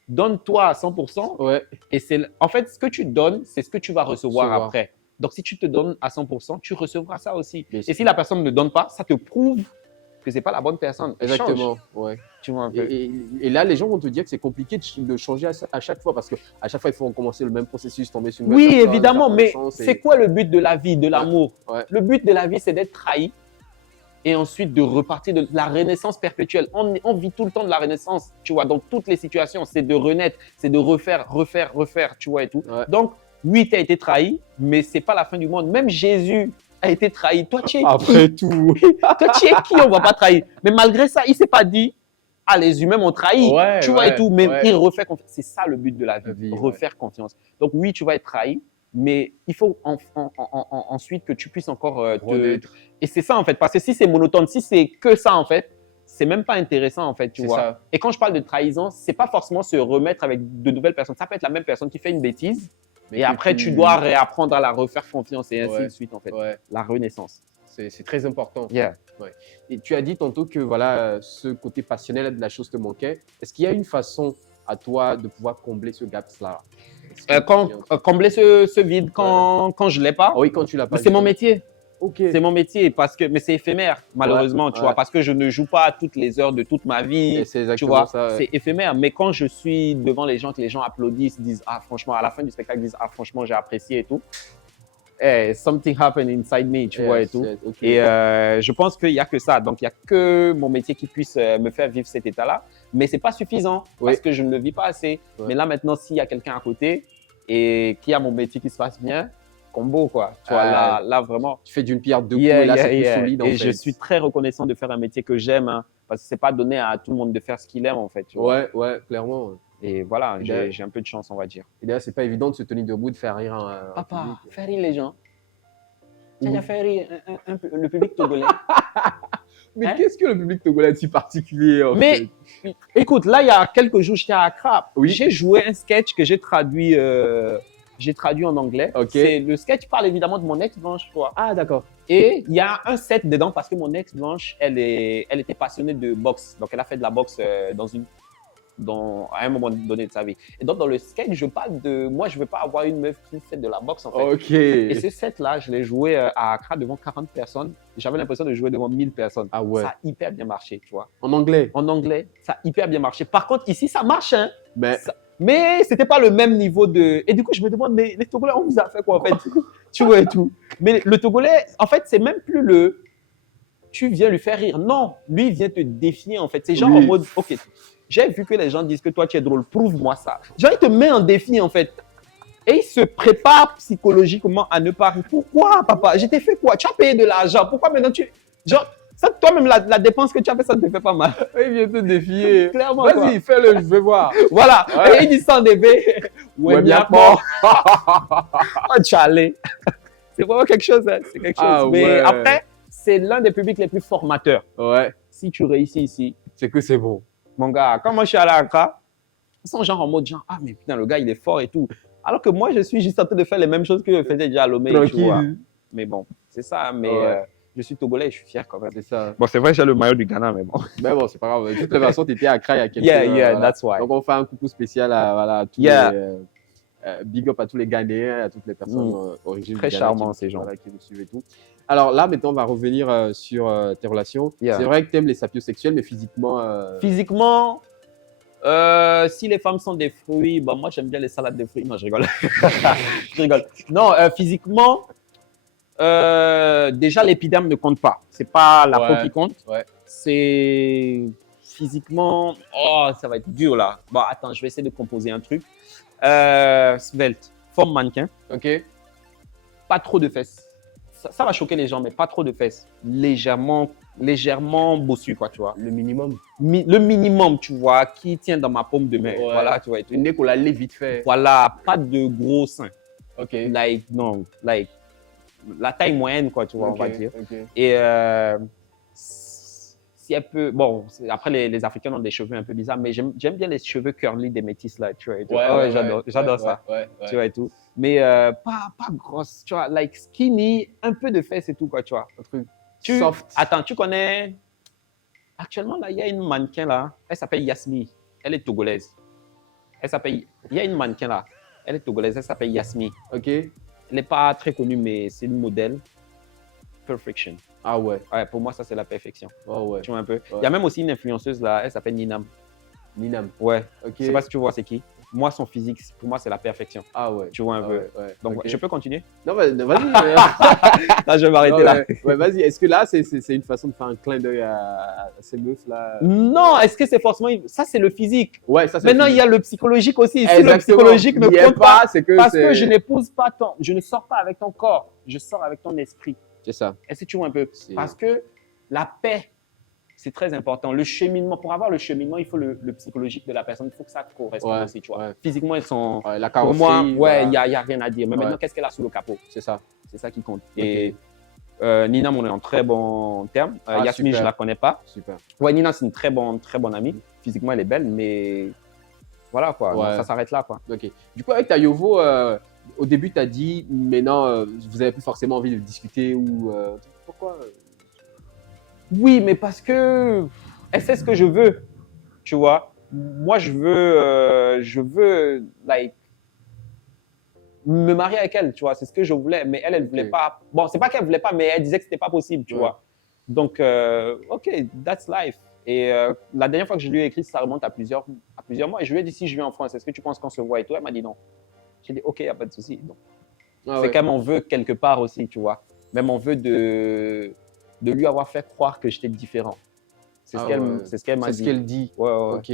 Donne-toi à 100%. Ouais. Et en fait, ce que tu donnes, c'est ce que tu vas recevoir après. Donc, si tu te donnes à 100%, tu recevras ça aussi. Et si la personne ne donne pas, ça te prouve que ce n'est pas la bonne personne. Exactement. Ouais. Tu vois un peu. Et là, les gens vont te dire que c'est compliqué de changer à chaque fois parce qu'à chaque fois, il faut recommencer le même processus, tomber sur une Oui, évidemment. Mais c'est quoi le but de la vie, de l'amour? Ouais. Le but de la vie, c'est d'être trahi et ensuite de repartir de la renaissance perpétuelle. On vit tout le temps de la renaissance, tu vois, dans toutes les situations. C'est de renaître, c'est de refaire, tu vois, et tout. Ouais. Donc, oui, tu as été trahi, mais ce n'est pas la fin du monde. Même Jésus a été trahi. Toi, tu es après qui? tout. Toi, tu es qui? On ne va pas trahir. Mais malgré ça, il ne s'est pas dit, ah, les humains m'ont trahi, tu vois, et tout. Mais il refait confiance. C'est ça le but de la vie, refaire confiance. Donc, oui, tu vas être trahi, mais il faut ensuite que tu puisses encore Et c'est ça, en fait. Parce que si c'est monotone, si c'est que ça, en fait, c'est même pas intéressant, en fait, tu vois. Ça. Et quand je parle de trahison, c'est pas forcément se remettre avec de nouvelles personnes. Ça peut être la même personne qui fait une bêtise, et après, tu dois réapprendre à la refaire confiance et ainsi de suite, en fait. Ouais. La renaissance. C'est très important. Yeah. Ouais. Et tu as dit tantôt que voilà, ce côté passionnel de la chose te manquait. Est-ce qu'il y a une façon à toi de pouvoir combler ce gap-là? Combler ce vide quand je ne l'ai pas? Oui, quand tu l'as pas. C'est mon métier. Okay. C'est mon métier, mais c'est éphémère, malheureusement, tu vois, parce que je ne joue pas toutes les heures de toute ma vie, tu vois, c'est éphémère. Mais quand je suis devant les gens, que les gens applaudissent, disent, ah franchement, à la fin du spectacle, ils disent, ah franchement, j'ai apprécié et tout. Hey, something happened inside me, tu vois, et tout. Okay. Et je pense qu'il n'y a que ça. Donc, il n'y a que mon métier qui puisse me faire vivre cet état-là. Mais ce n'est pas suffisant parce que je ne le vis pas assez. Mais là, maintenant, s'il y a quelqu'un à côté et qui a mon métier qui se passe bien, combo, quoi. Tu vois, là, vraiment. Tu fais d'une pierre deux coups et là, c'est plus solide, en fait. Et je suis très reconnaissant de faire un métier que j'aime, hein, parce que ce n'est pas donné à tout le monde de faire ce qu'il aime, en fait. Tu vois. Ouais, clairement. Et voilà, j'ai un peu de chance, on va dire. Et d'ailleurs, c'est pas évident de se tenir debout, de faire rire Papa, faire rire les gens. Tu as fait rire le public togolais. Mais qu'est-ce que le public togolais est si particulier en fait? Écoute, là, il y a quelques jours, j'étais à Accra. Oui. J'ai joué un sketch que j'ai traduit en anglais. Okay. Le sketch parle évidemment de mon ex-blanche, toi. Ah, d'accord. Et il y a un set dedans parce que mon ex-blanche, elle était passionnée de boxe. Donc, elle a fait de la boxe à un moment donné de sa vie. Et donc, dans le skate, je parle de... Moi, je ne veux pas avoir une meuf qui fait de la boxe, en fait. Ok. Et ce set-là, je l'ai joué à Accra devant 40 personnes. J'avais l'impression de jouer devant 1000 personnes. Ah ouais. Ça a hyper bien marché, tu vois. En anglais? En anglais, ça a hyper bien marché. Par contre, ici, ça marche, hein. Mais c'était pas le même niveau de... Et du coup, je me demande, mais les Togolais, on vous a fait quoi, en fait? Tu vois et tout. Mais le Togolais, en fait, c'est même plus le... Tu viens lui faire rire. Non, lui, il vient te défier, en fait. C'est genre en mode, OK, j'ai vu que les gens disent que toi, tu es drôle. Prouve-moi ça. Genre, il te met en défi, en fait. Et il se prépare psychologiquement à ne pas rire. Pourquoi, papa? Je t'ai fait quoi? Tu as payé de l'argent. Pourquoi maintenant tu... Genre, ça, toi-même, la dépense que tu as fait, ça ne te fait pas mal. Il vient te défier. Clairement. Vas-y, fais-le, je veux voir. Voilà. Ouais. Et il dit sans débé. Ouais, bien mort. Oh, tchalé. C'est vraiment quelque chose. Hein. C'est quelque chose. Ah, mais ouais. après, c'est l'un des publics les plus formateurs. Ouais. Si tu réussis ici. C'est que c'est bon. Mon gars, quand moi je suis allé à Accra, ils sont genre en mode genre, ah, mais putain, le gars, il est fort et tout. Alors que moi, je suis juste en train de faire les mêmes choses que je faisais déjà à Lomé. Tu vois. Mais bon, c'est ça. Mais je suis Togolais et je suis fier quand même. C'est ça. Bon, c'est vrai, j'ai le maillot du Ghana, mais bon. Mais bon, c'est pas grave. De toute façon, tu étais à Accra il y a quelques Yeah, that's why. Donc, on fait un coucou spécial à tous les... big up à tous les Ghanéens, à toutes les personnes origines très charmants, ces gens. Qui nous suivent et tout. Alors là, maintenant, on va revenir sur tes relations. C'est vrai que tu aimes les sapiosexuels, mais physiquement... Physiquement, si les femmes sont des fruits, bah, moi, j'aime bien les salades de fruits. Non, je rigole. Je rigole. Non, physiquement, déjà, l'épiderme ne compte pas. C'est pas la peau qui compte. Ouais. C'est physiquement... Oh, ça va être dur, là. Bon, attends, je vais essayer de composer un truc. Svelte, forme mannequin. Ok. Pas trop de fesses. Ça va choquer les gens, mais pas trop de fesses. Légèrement bossu, quoi, tu vois. Le minimum. Le minimum, tu vois, qui tient dans ma paume de main. Ouais. Voilà, tu vois. Une nez qu'on la lève vite fait. Voilà, pas de gros seins. Ok. Like, la taille moyenne, quoi, tu vois, on va dire. Okay. Et si elle peut... Bon, après, les Africains ont des cheveux un peu bizarres, mais j'aime bien les cheveux curly des métis, là, tu vois. Ouais, j'adore ça. Tu vois, et tout. Mais pas grosse, tu vois, like skinny, un peu de fesses et tout, quoi, tu vois. Un truc soft. Attends, tu connais... Actuellement, là, il y a une mannequin, là, elle s'appelle Yasmi. Elle est togolaise. Il y a une mannequin, là, elle est togolaise, elle s'appelle Yasmi. Ok. Elle n'est pas très connue, mais c'est une modèle. Perfection. Ah ouais. Ouais, pour moi, ça, c'est la perfection. Oh ouais. Tu vois un peu. Il y a même aussi une influenceuse, là, elle s'appelle Ninam. Ninam. Ouais. Ok. Je sais pas si tu vois, c'est qui. Moi, son physique, pour moi, c'est la perfection. Ah ouais. Tu vois un peu. Ouais. Donc, je peux continuer? Non, vas-y. Là, je vais m'arrêter là. Ouais, vas-y. Est-ce que là, c'est une façon de faire un clin d'œil à ces meufs-là? Non, est-ce que c'est forcément... Ça, c'est le physique. Ouais, ça, c'est maintenant, il y a le psychologique aussi. Si le psychologique ne compte pas, parce que je n'épouse pas je ne sors pas avec ton corps, je sors avec ton esprit. C'est ça. Est-ce que tu vois un peu? Parce que la paix, c'est très important. Le cheminement, pour avoir le cheminement, il faut le psychologique de la personne. Il faut que ça corresponde aussi, tu vois. Ouais. Physiquement, ils sont... la carrosserie, pour moi, ouais, il n'y a rien à dire. Mais maintenant, qu'est-ce qu'elle a sous le capot? C'est ça. C'est ça qui compte. Okay. Et Nina, on est en très bon terme. Yasmine, je ne la connais pas. Super. Ouais, Nina, c'est une très bonne amie. Physiquement, elle est belle, mais voilà, quoi. Ouais. Donc, ça s'arrête là, quoi. Ok. Du coup, avec ta Yovo, au début, tu as dit, mais non, vous n'avez plus forcément envie de discuter ou... pourquoi Oui, mais parce que elle sait ce que je veux, tu vois. Moi, je veux, like, me marier avec elle, tu vois. C'est ce que je voulais, mais elle voulait pas. Bon, c'est pas qu'elle voulait pas, mais elle disait que c'était pas possible, tu vois. Donc, ok, that's life. Et la dernière fois que je lui ai écrit, ça remonte à plusieurs mois. Et je lui ai dit, si je viens en France, est-ce que tu penses qu'on se voit et tout? Elle m'a dit non. J'ai dit, ok, il n'y a pas de souci. C'est qu'elle m'en veut quelque part aussi, tu vois. Mais m'en veut de lui avoir fait croire que j'étais différent. C'est ce qu'elle m'a dit. C'est ce qu'elle dit. Ouais. Ok.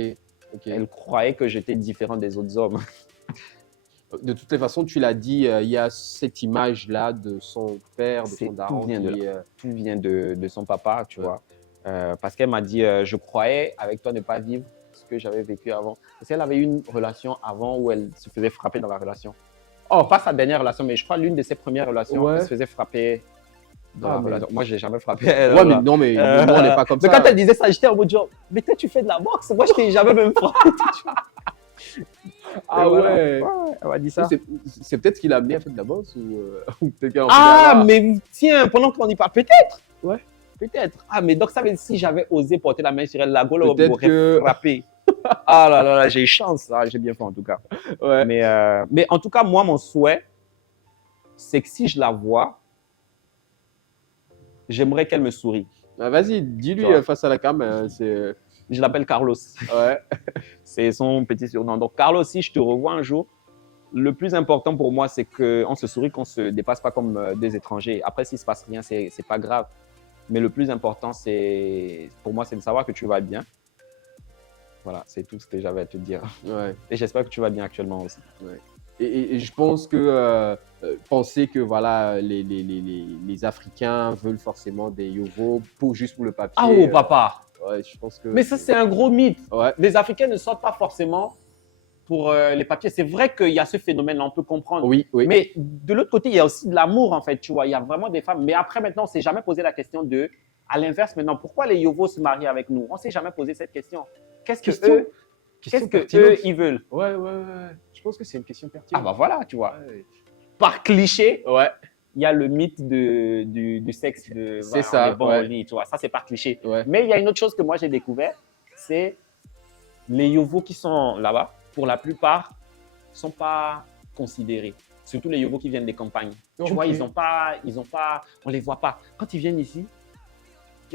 Elle croyait que j'étais différent des autres hommes. De toutes les façons, tu l'as dit, il y a cette image-là de son père, de son daron. Tout vient de son papa, tu vois. Parce qu'elle m'a dit, je croyais avec toi ne pas vivre ce que j'avais vécu avant. Parce qu'elle avait eu une relation avant où elle se faisait frapper dans la relation. Oh, pas sa dernière relation, mais je crois l'une de ses premières relations, elle se faisait frapper. Moi, je l'ai jamais frappé. Ouais, mais non, mais nous, on n'est pas comme ça. Mais quand elle disait ça, j'étais en mode genre, mais toi, tu fais de la boxe. Moi, je t'ai jamais même frappé. Ah ouais. Elle m'a dit ça. C'est peut-être ce qui l'a amené à faire de la boxe ou peut-être mais tiens, pendant qu'on y parle, peut-être. Ouais. Peut-être. Ah, mais donc ça veut dire si j'avais osé porter la main sur elle, la Gola m'aurait frappé. Ah là là, là j'ai eu chance, ah, j'ai bien fait en tout cas. Ouais. Mais en tout cas, moi, mon souhait, c'est que si je la vois, j'aimerais qu'elle me sourie. Ah, vas-y, dis-lui face à la cam. Je l'appelle Carlos. Ouais. C'est son petit surnom. Donc, Carlos, si je te revois un jour, le plus important pour moi, c'est qu'on se sourie, qu'on ne se dépasse pas comme des étrangers. Après, s'il ne se passe rien, ce n'est pas grave. Mais le plus important, pour moi, c'est de savoir que tu vas bien. Voilà, c'est tout ce que j'avais à te dire. Ouais. Et j'espère que tu vas bien actuellement aussi. Ouais. Et je pense que penser que voilà, les Africains veulent forcément des Yovos juste pour le papier. Ah oh, papa! Ouais, je pense que. Mais ça, c'est un gros mythe. Ouais. Les Africains ne sortent pas forcément pour les papiers. C'est vrai qu'il y a ce phénomène-là, on peut comprendre. Oui, oui. Mais de l'autre côté, il y a aussi de l'amour, en fait, tu vois. Il y a vraiment des femmes. Mais après, maintenant, on ne s'est jamais posé la question de, à l'inverse, maintenant, pourquoi les Yovos se marient avec nous? On ne s'est jamais posé cette question. Qu'est-ce que eux, ils veulent? Ouais. Je pense que c'est une question pertinente. Ah bah voilà, tu vois. Ouais. Par cliché, ouais. Il y a le mythe du sexe. C'est voilà, ça. Bon ouais. au lit, tu vois. Ça, c'est par cliché. Ouais. Mais il y a une autre chose que moi, j'ai découvert, c'est les Yovos qui sont là-bas, pour la plupart, ne sont pas considérés. Surtout les Yovos qui viennent des campagnes. Okay. Tu vois, ils ont pas, on ne les voit pas. Quand ils viennent ici,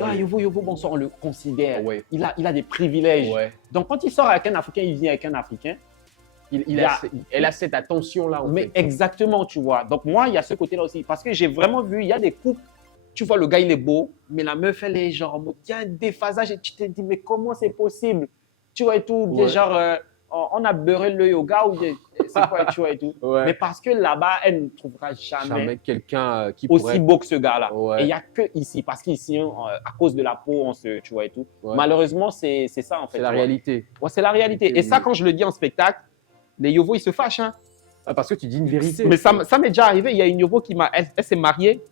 ah, Yovo, bonsoir, on le considère. Ouais. Il a des privilèges. Ouais. Donc, quand il sort avec un Africain, il vient avec un Africain. Elle a cette attention-là. Mais exactement, tu vois. Donc, moi, il y a ce côté-là aussi. Parce que j'ai vraiment vu, il y a des couples, tu vois, le gars, il est beau, mais la meuf, elle est genre, il y a un déphasage et tu te dis, mais comment c'est possible? Tu vois, et tout, bien genre, on a beurré l'œil au gars ou c'est quoi, tu vois, et tout. Ouais. Mais parce que là-bas, elle ne trouvera jamais quelqu'un qui aussi beau que ce gars-là. Ouais. Et il n'y a que ici, parce qu'ici, à cause de la peau, tu vois, et tout. Ouais. Malheureusement, c'est ça, en fait. C'est la réalité. Ouais, c'est la réalité. Et ça, quand je le dis en spectacle, les Yovos, ils se fâchent. Hein. Parce que tu dis une vérité. Mais ça m'est déjà arrivé. Il y a une Yovo qui elle s'est mariée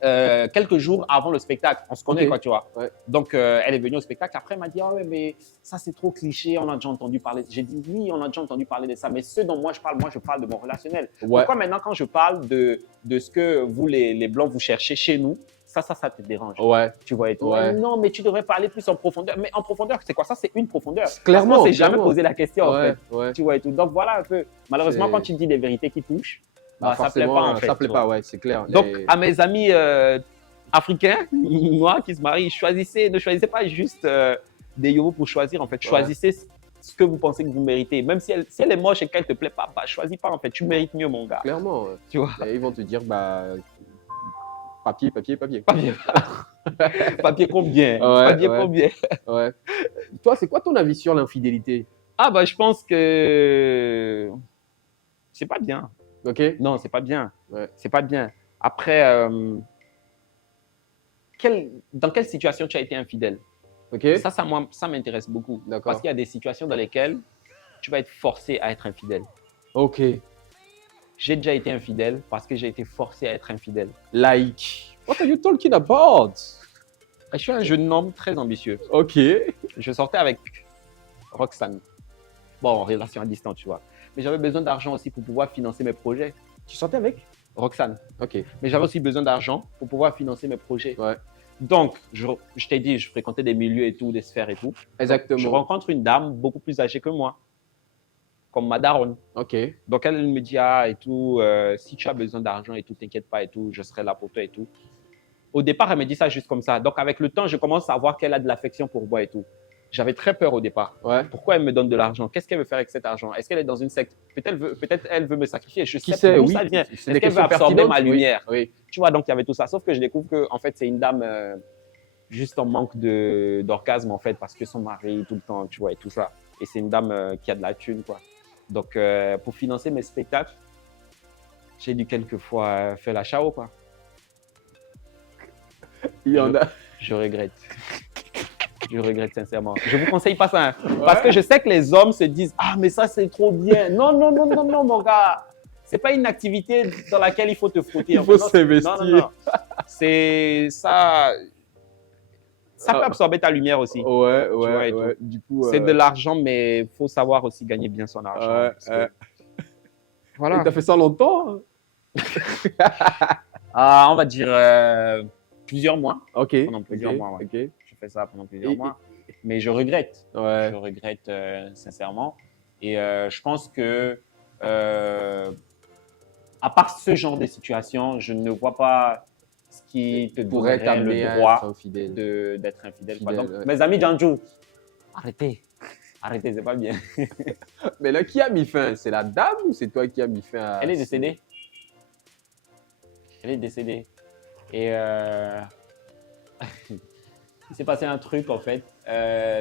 quelques jours avant le spectacle. On se connaît, quoi, tu vois. Ouais. Donc, elle est venue au spectacle. Après, elle m'a dit, ah ouais, mais ça, c'est trop cliché. On a déjà entendu parler. J'ai dit, oui, on a déjà entendu parler de ça. Mais ce dont je parle de mon relationnel. Ouais. Pourquoi maintenant, quand je parle de ce que vous, les Blancs, vous cherchez chez nous, ça te dérange. Ouais. Tu vois, et tout. Ouais. Non, mais tu devrais parler plus en profondeur. Mais en profondeur, c'est quoi? Ça, c'est une profondeur. Clairement. On ne s'est jamais posé la question, ouais, en fait. Ouais. Tu vois, et tout. Donc, voilà un peu. Malheureusement, quand tu dis des vérités qui touchent, ça ne plaît pas, en fait. Ça ne plaît pas, ouais, c'est clair. Donc, à mes amis africains, noirs qui se marient, ne choisissez pas juste des Yovos pour choisir, en fait. Choisissez ce que vous pensez que vous méritez. Même si elle est moche et qu'elle ne te plaît pas, choisis pas, en fait. Tu mérites mieux, mon gars. Clairement. Tu vois. Et ils vont te dire, papier. Papier combien? Papier combien? Ouais. Toi, c'est quoi ton avis sur l'infidélité? Ah, je pense que c'est pas bien. Ok. Non, c'est pas bien. Ouais. C'est pas bien. Après, dans quelle situation tu as été infidèle? Ok. Ça m'intéresse beaucoup. Parce qu'il y a des situations dans lesquelles tu vas être forcé à être infidèle. Ok. J'ai déjà été infidèle parce que j'ai été forcé à être infidèle. Like, what are you talking about? Je suis un jeune homme très ambitieux. Ok. Je sortais avec Roxane. Bon, en relation à distance, tu vois. Mais j'avais besoin d'argent aussi pour pouvoir financer mes projets. Tu sortais avec Roxane. Ok. Mais j'avais aussi besoin d'argent pour pouvoir financer mes projets. Ouais. Donc, je t'ai dit, je fréquentais des milieux et tout, des sphères et tout. Exactement. Donc, je rencontre une dame beaucoup plus âgée que moi, comme ma daronne. Ok. Donc, elle me dit, ah, et tout, si tu as besoin d'argent et tout, t'inquiète pas et tout, je serai là pour toi et tout. Au départ, elle me dit ça juste comme ça. Donc, avec le temps, je commence à voir qu'elle a de l'affection pour moi et tout. J'avais très peur au départ. Ouais. Pourquoi elle me donne de l'argent? Qu'est-ce qu'elle veut faire avec cet argent? Est-ce qu'elle est dans une secte? Peut-être elle veut me sacrifier. Je sais d'où ça vient. Est-ce qu'elle veut absorber ma lumière? Oui. Tu vois, donc il y avait tout ça. Sauf que je découvre que en fait, c'est une dame juste en manque d'orgasme en fait, parce que son mari tout le temps, tu vois, et tout ça. Et c'est une dame qui a de la thune, quoi. Donc, pour financer mes spectacles, j'ai dû quelquefois faire la chao, quoi. Il y en a. Je regrette. Je regrette sincèrement. Je vous conseille pas ça. Hein, parce que je sais que les hommes se disent « Ah, mais ça, c'est trop bien. » Non, mon gars. C'est pas une activité dans laquelle il faut te frotter. Il faut s'investir. Non. C'est ça. Ça peut absorber ta lumière aussi. Ouais. Du coup, c'est de l'argent, mais il faut savoir aussi gagner bien son argent. Voilà. Tu as fait ça longtemps? On va dire plusieurs mois. Ok. Pendant plusieurs mois, ouais. Okay. Je fais ça pendant plusieurs mois. Mais je regrette. Ouais. Je regrette sincèrement. Et je pense que, à part ce genre de situation, je ne vois pas ce qui te pourrait donnerait le t'amener à être droit infidèle. d'être infidèle. Quoi. Fidèle, Donc, ouais. mes amis Janju, arrêtez. Arrêtez, c'est pas bien. Mais là, qui a mis fin? C'est la dame ou c'est toi qui as mis fin à... Elle est décédée. Elle est décédée. Et il s'est passé un truc, en fait,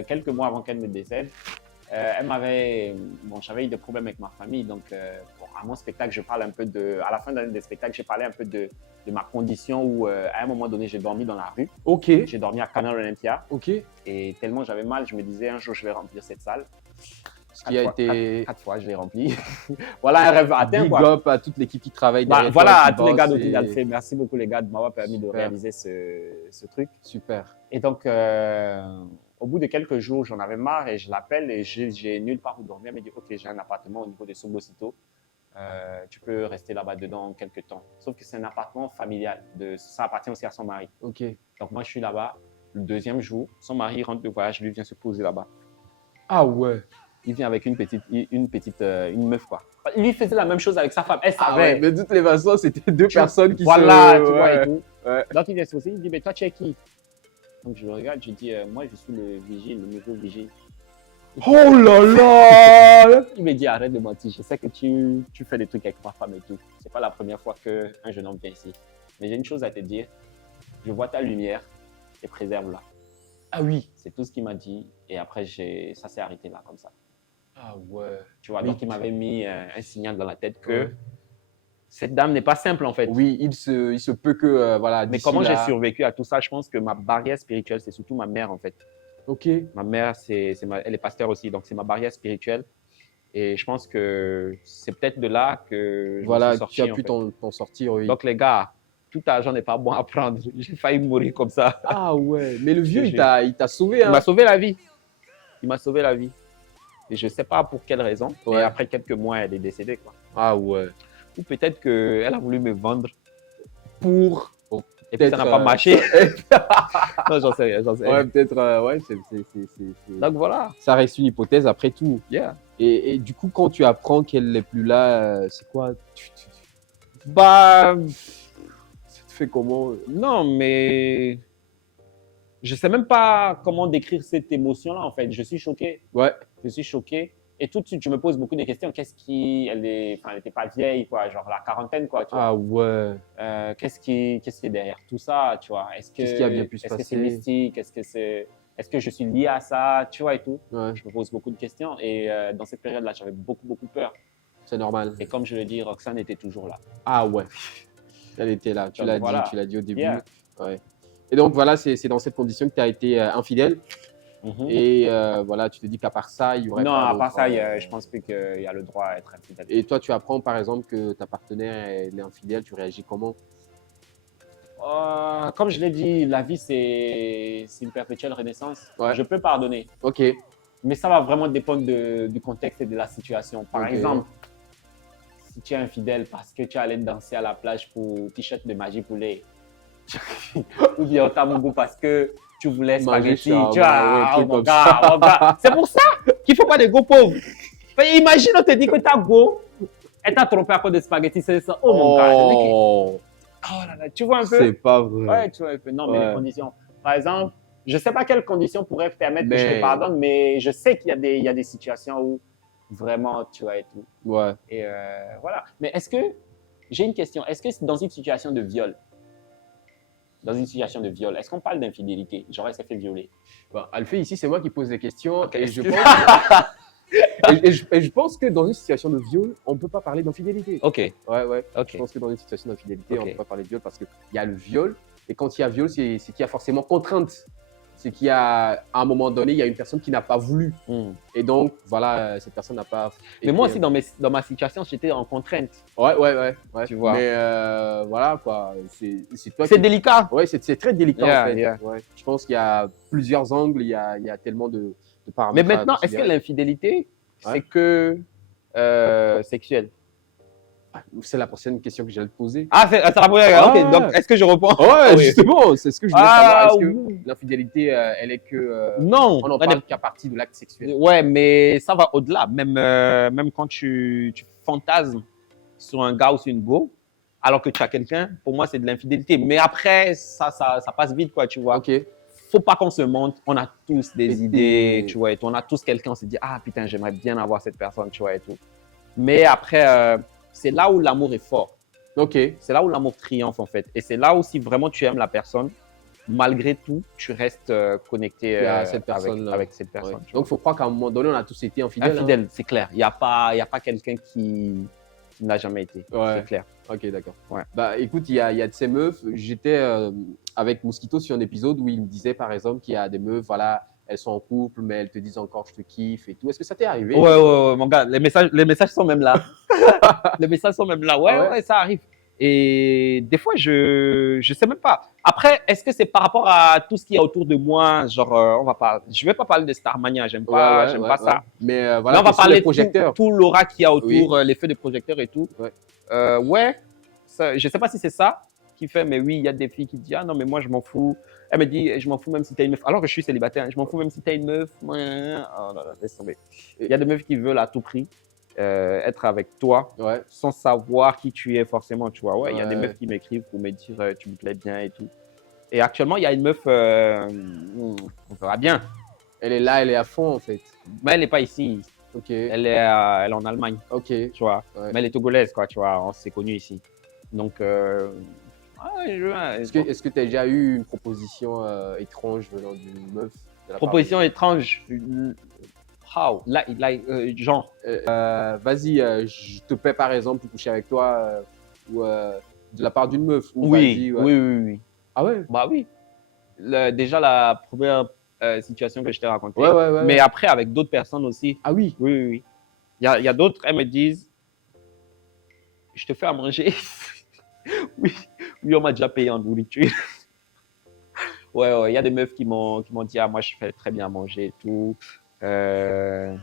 quelques mois avant qu'elle ne décède. J'avais eu des problèmes avec ma famille, donc à mon spectacle, je parle un peu à la fin d'un des spectacles, j'ai parlé un peu de ma condition où, à un moment donné, j'ai dormi dans la rue. Ok. J'ai dormi à Canal Olympia. Ok. Et tellement j'avais mal, je me disais, un jour, je vais remplir cette salle. Ce qui a été... 4 fois, je l'ai rempli. Voilà un rêve atteint, Big quoi. up à toute l'équipe qui travaille derrière Voilà, toi, à qui tous les gars bosse d'Auto Alfé. Merci beaucoup, les gars, de m'avoir permis de Super. réaliser ce truc. Super. Et donc, au bout de quelques jours, j'en avais marre et je l'appelle et j'ai nulle part où dormir. Elle me dit, OK, j'ai un appartement au niveau de Sobosito. Tu peux rester là-bas dedans quelques temps. Sauf que c'est un appartement familial. Ça appartient aussi à son mari. Ok. Donc, moi, je suis là-bas. Le deuxième jour, son mari rentre de voyage, lui vient se poser là-bas. Ah ouais. Il vient avec une meuf, quoi. Il lui faisait la même chose avec sa femme. Elle savait. Ah ouais, mais de toutes les façons, c'était deux personnes qui voilà, se... tu vois, ouais. et tout. Ouais. Donc, il vient se poser, il dit, mais toi, tu es qui? Donc, je le regarde, je dis, moi, je suis le vigile, le nouveau vigile. Oh là là. Il me dit, arrête de mentir, je sais que tu fais des trucs avec ma femme et tout. C'est pas la première fois qu'un jeune homme vient ici. Mais j'ai une chose à te dire, je vois ta lumière et préserve-la. Ah oui. C'est tout ce qu'il m'a dit. Et après, ça s'est arrêté là, comme ça. Ah ouais. Tu vois, Mais donc il m'avait mis un signal dans la tête que ouais. cette dame n'est pas simple, en fait. Oui, il se peut que, voilà. Mais comment j'ai survécu à tout ça? Je pense que ma barrière spirituelle, c'est surtout ma mère, en fait. Ok. Ma mère, elle est pasteur aussi, donc c'est ma barrière spirituelle. Et je pense que c'est peut-être de là que je Voilà, suis sorti, tu as pu t'en sortir, oui. Donc les gars, tout argent n'est pas bon à prendre. J'ai failli mourir comme ça. Ah ouais, mais le vieux, il t'a sauvé. Hein. Il m'a sauvé la vie. Il m'a sauvé la vie. Et je ne sais pas pour quelle raison. Ouais. Et après quelques mois, elle est décédée, quoi. Ah ouais. Ou peut-être qu'elle a voulu me vendre pour... Et puis ça n'a Peut-être, pas marché. Non, j'en sais rien, j'en sais rien. Ouais, peut-être, ouais, Donc voilà. ça reste une hypothèse après tout. Yeah. Et du coup, quand tu apprends qu'elle n'est plus là, c'est quoi? Bah, Ça te fait comment? non, mais je sais même pas comment décrire cette émotion-là, en fait. Je suis choqué. Ouais. Je suis choqué. Et tout de suite, je me pose beaucoup de questions. Elle n'était pas vieille, quoi, genre la quarantaine, quoi, tu vois. Ah ouais. Qu'est-ce qui est derrière tout ça, tu vois? Qu'est-ce qui a bien pu se Est-ce que passer? c'est mystique? Est-ce que je suis lié à ça, tu vois, et tout? Ouais. Je me pose beaucoup de questions. Et dans cette période-là, j'avais beaucoup, beaucoup peur. C'est normal. Et comme je le dis, Roxane était toujours là. Ah ouais. Elle était là. Tu l'as voilà. dit, tu l'as dit au début. Yeah. Ouais. Et donc voilà, c'est dans cette condition que tu as été infidèle. Et voilà, tu te dis qu'à part ça, il y aurait non, pas à part ça, d'autres, je pense plus qu'il y a le droit à être infidèle. Et toi, tu apprends par exemple que ta partenaire elle est infidèle, tu réagis comment? Comme je l'ai dit, la vie, c'est une perpétuelle renaissance. Ouais. Je peux pardonner. Ok. Mais ça va vraiment dépendre du contexte et de la situation. Par exemple, si tu es infidèle parce que tu allais danser à la plage pour t-shirt de Magie Poulet, ou bien au Tamougou parce que tu voulais spaghetti, tu vois, oh mon gars. C'est pour ça qu'il ne faut pas des go pauvres. Imagine, on te dit que ta go, elle t'a trompé à cause de spaghetti, c'est ça. Oh mon gars. Oh là là, tu vois un peu? C'est pas vrai. Ouais, tu vois un peu. Non, mais les conditions. Par exemple, je ne sais pas quelles conditions pourraient permettre que je te pardonne, mais je sais qu'il y a des situations où vraiment, tu vois, et tout. Ouais. Et voilà. Mais j'ai une question, est-ce que dans une situation de viol, est-ce qu'on parle d'infidélité? Genre, elle s'est fait violer. Bon, Alfé, ici, c'est moi qui pose des questions. Okay, et je pense que dans une situation de viol, on ne peut pas parler d'infidélité. Ok. Ouais. Ok. Je pense que dans une situation d'infidélité, on ne peut pas parler de viol parce qu'il y a le viol. Et quand il y a viol, c'est qu'il y a forcément contrainte. C'est qu'il y a, à un moment donné, il y a une personne qui n'a pas voulu. Et donc, voilà, cette personne n'a pas... Mais moi aussi, dans ma situation, j'étais en contrainte. Ouais. Tu vois. Mais voilà, quoi. C'est délicat. Ouais, c'est très délicat, en fait. Yeah. Ouais. Je pense qu'il y a plusieurs angles, il y a tellement de paramètres. Mais maintenant, est-ce que l'infidélité, c'est que sexuel? C'est la prochaine question que j'allais te poser. Ah, c'est la première. Ah. Ok, donc est-ce que je réponds? Ouais, justement, c'est ce que je voulais savoir. Est-ce que Oui. l'infidélité, elle est que. Non. On n'en parle qu'à partir de l'acte sexuel. Ouais, mais ça va au-delà. Même quand tu fantasmes sur un gars ou sur une go, alors que tu as quelqu'un, pour moi, c'est de l'infidélité. Mais après, ça passe vite, quoi, tu vois. Ok. Faut pas qu'on se montre. On a tous des idées, tu vois, et tout. On a tous quelqu'un, on se dit, ah putain, j'aimerais bien avoir cette personne, tu vois, et tout. Mais après, c'est là où l'amour est fort. Ok. C'est là où l'amour triomphe, en fait. Et c'est là où, si vraiment tu aimes la personne, malgré tout, tu restes connecté À cette personne avec cette personne. Ouais. Donc, il faut croire qu'à un moment donné, on a tous été infidèles. Infidèle, c'est clair. Il n'y a pas quelqu'un qui n'a jamais été. Ouais. C'est clair. Ok, d'accord. Ouais. Bah, écoute, il y a de ces meufs. J'étais avec Mosquito sur un épisode où il me disait, par exemple, qu'il y a des meufs, voilà, elles sont en couple, mais elles te disent encore, je te kiffe et tout. Est-ce que ça t'est arrivé? Ouais, mon gars, les messages sont même là. Les messages sont même là. Ouais, ça arrive. Et des fois, je sais même pas. Après, est-ce que c'est par rapport à tout ce qu'il y a autour de moi? Genre, je vais pas parler de Starmania, j'aime pas ça. Mais voilà, là, on va parler de tout l'aura qu'il y a autour, l'effet des projecteurs et tout. Ouais, ça, je sais pas si c'est ça qui fait, mais oui, il y a des filles qui disent, ah non, mais moi, je m'en fous. Elle me dit, je m'en fous même si t'as une meuf. Alors que je suis célibataire, je m'en fous même si t'as une meuf. Oh là là, laisse tomber. Il y a des meufs qui veulent à tout prix être avec toi sans savoir qui tu es forcément, tu vois. Ouais, il y a des meufs qui m'écrivent pour me dire tu me plais bien et tout. Et actuellement, il y a une meuf, on verra bien. Elle est là, elle est à fond en fait. Mais elle n'est pas ici. Ok. Elle est en Allemagne. Ok. Tu vois. Mais elle est togolaise, quoi, tu vois. On s'est connus ici. Donc, est-ce que tu as déjà eu une proposition étrange venant d'une meuf? Proposition étrange. How? Genre. Vas-y, je te paie par exemple pour coucher avec toi ou de la part d'une meuf. Oui, oui. Ah ouais? Bah oui. Déjà, la première situation que je t'ai racontée. Mais après, avec d'autres personnes aussi. Ah oui? Oui. Il y a d'autres, elles me disent, je te fais à manger. oui, on m'a déjà payé en nourriture. ouais, il y a des meufs qui m'ont dit, ah, moi, je fais très bien à manger et tout.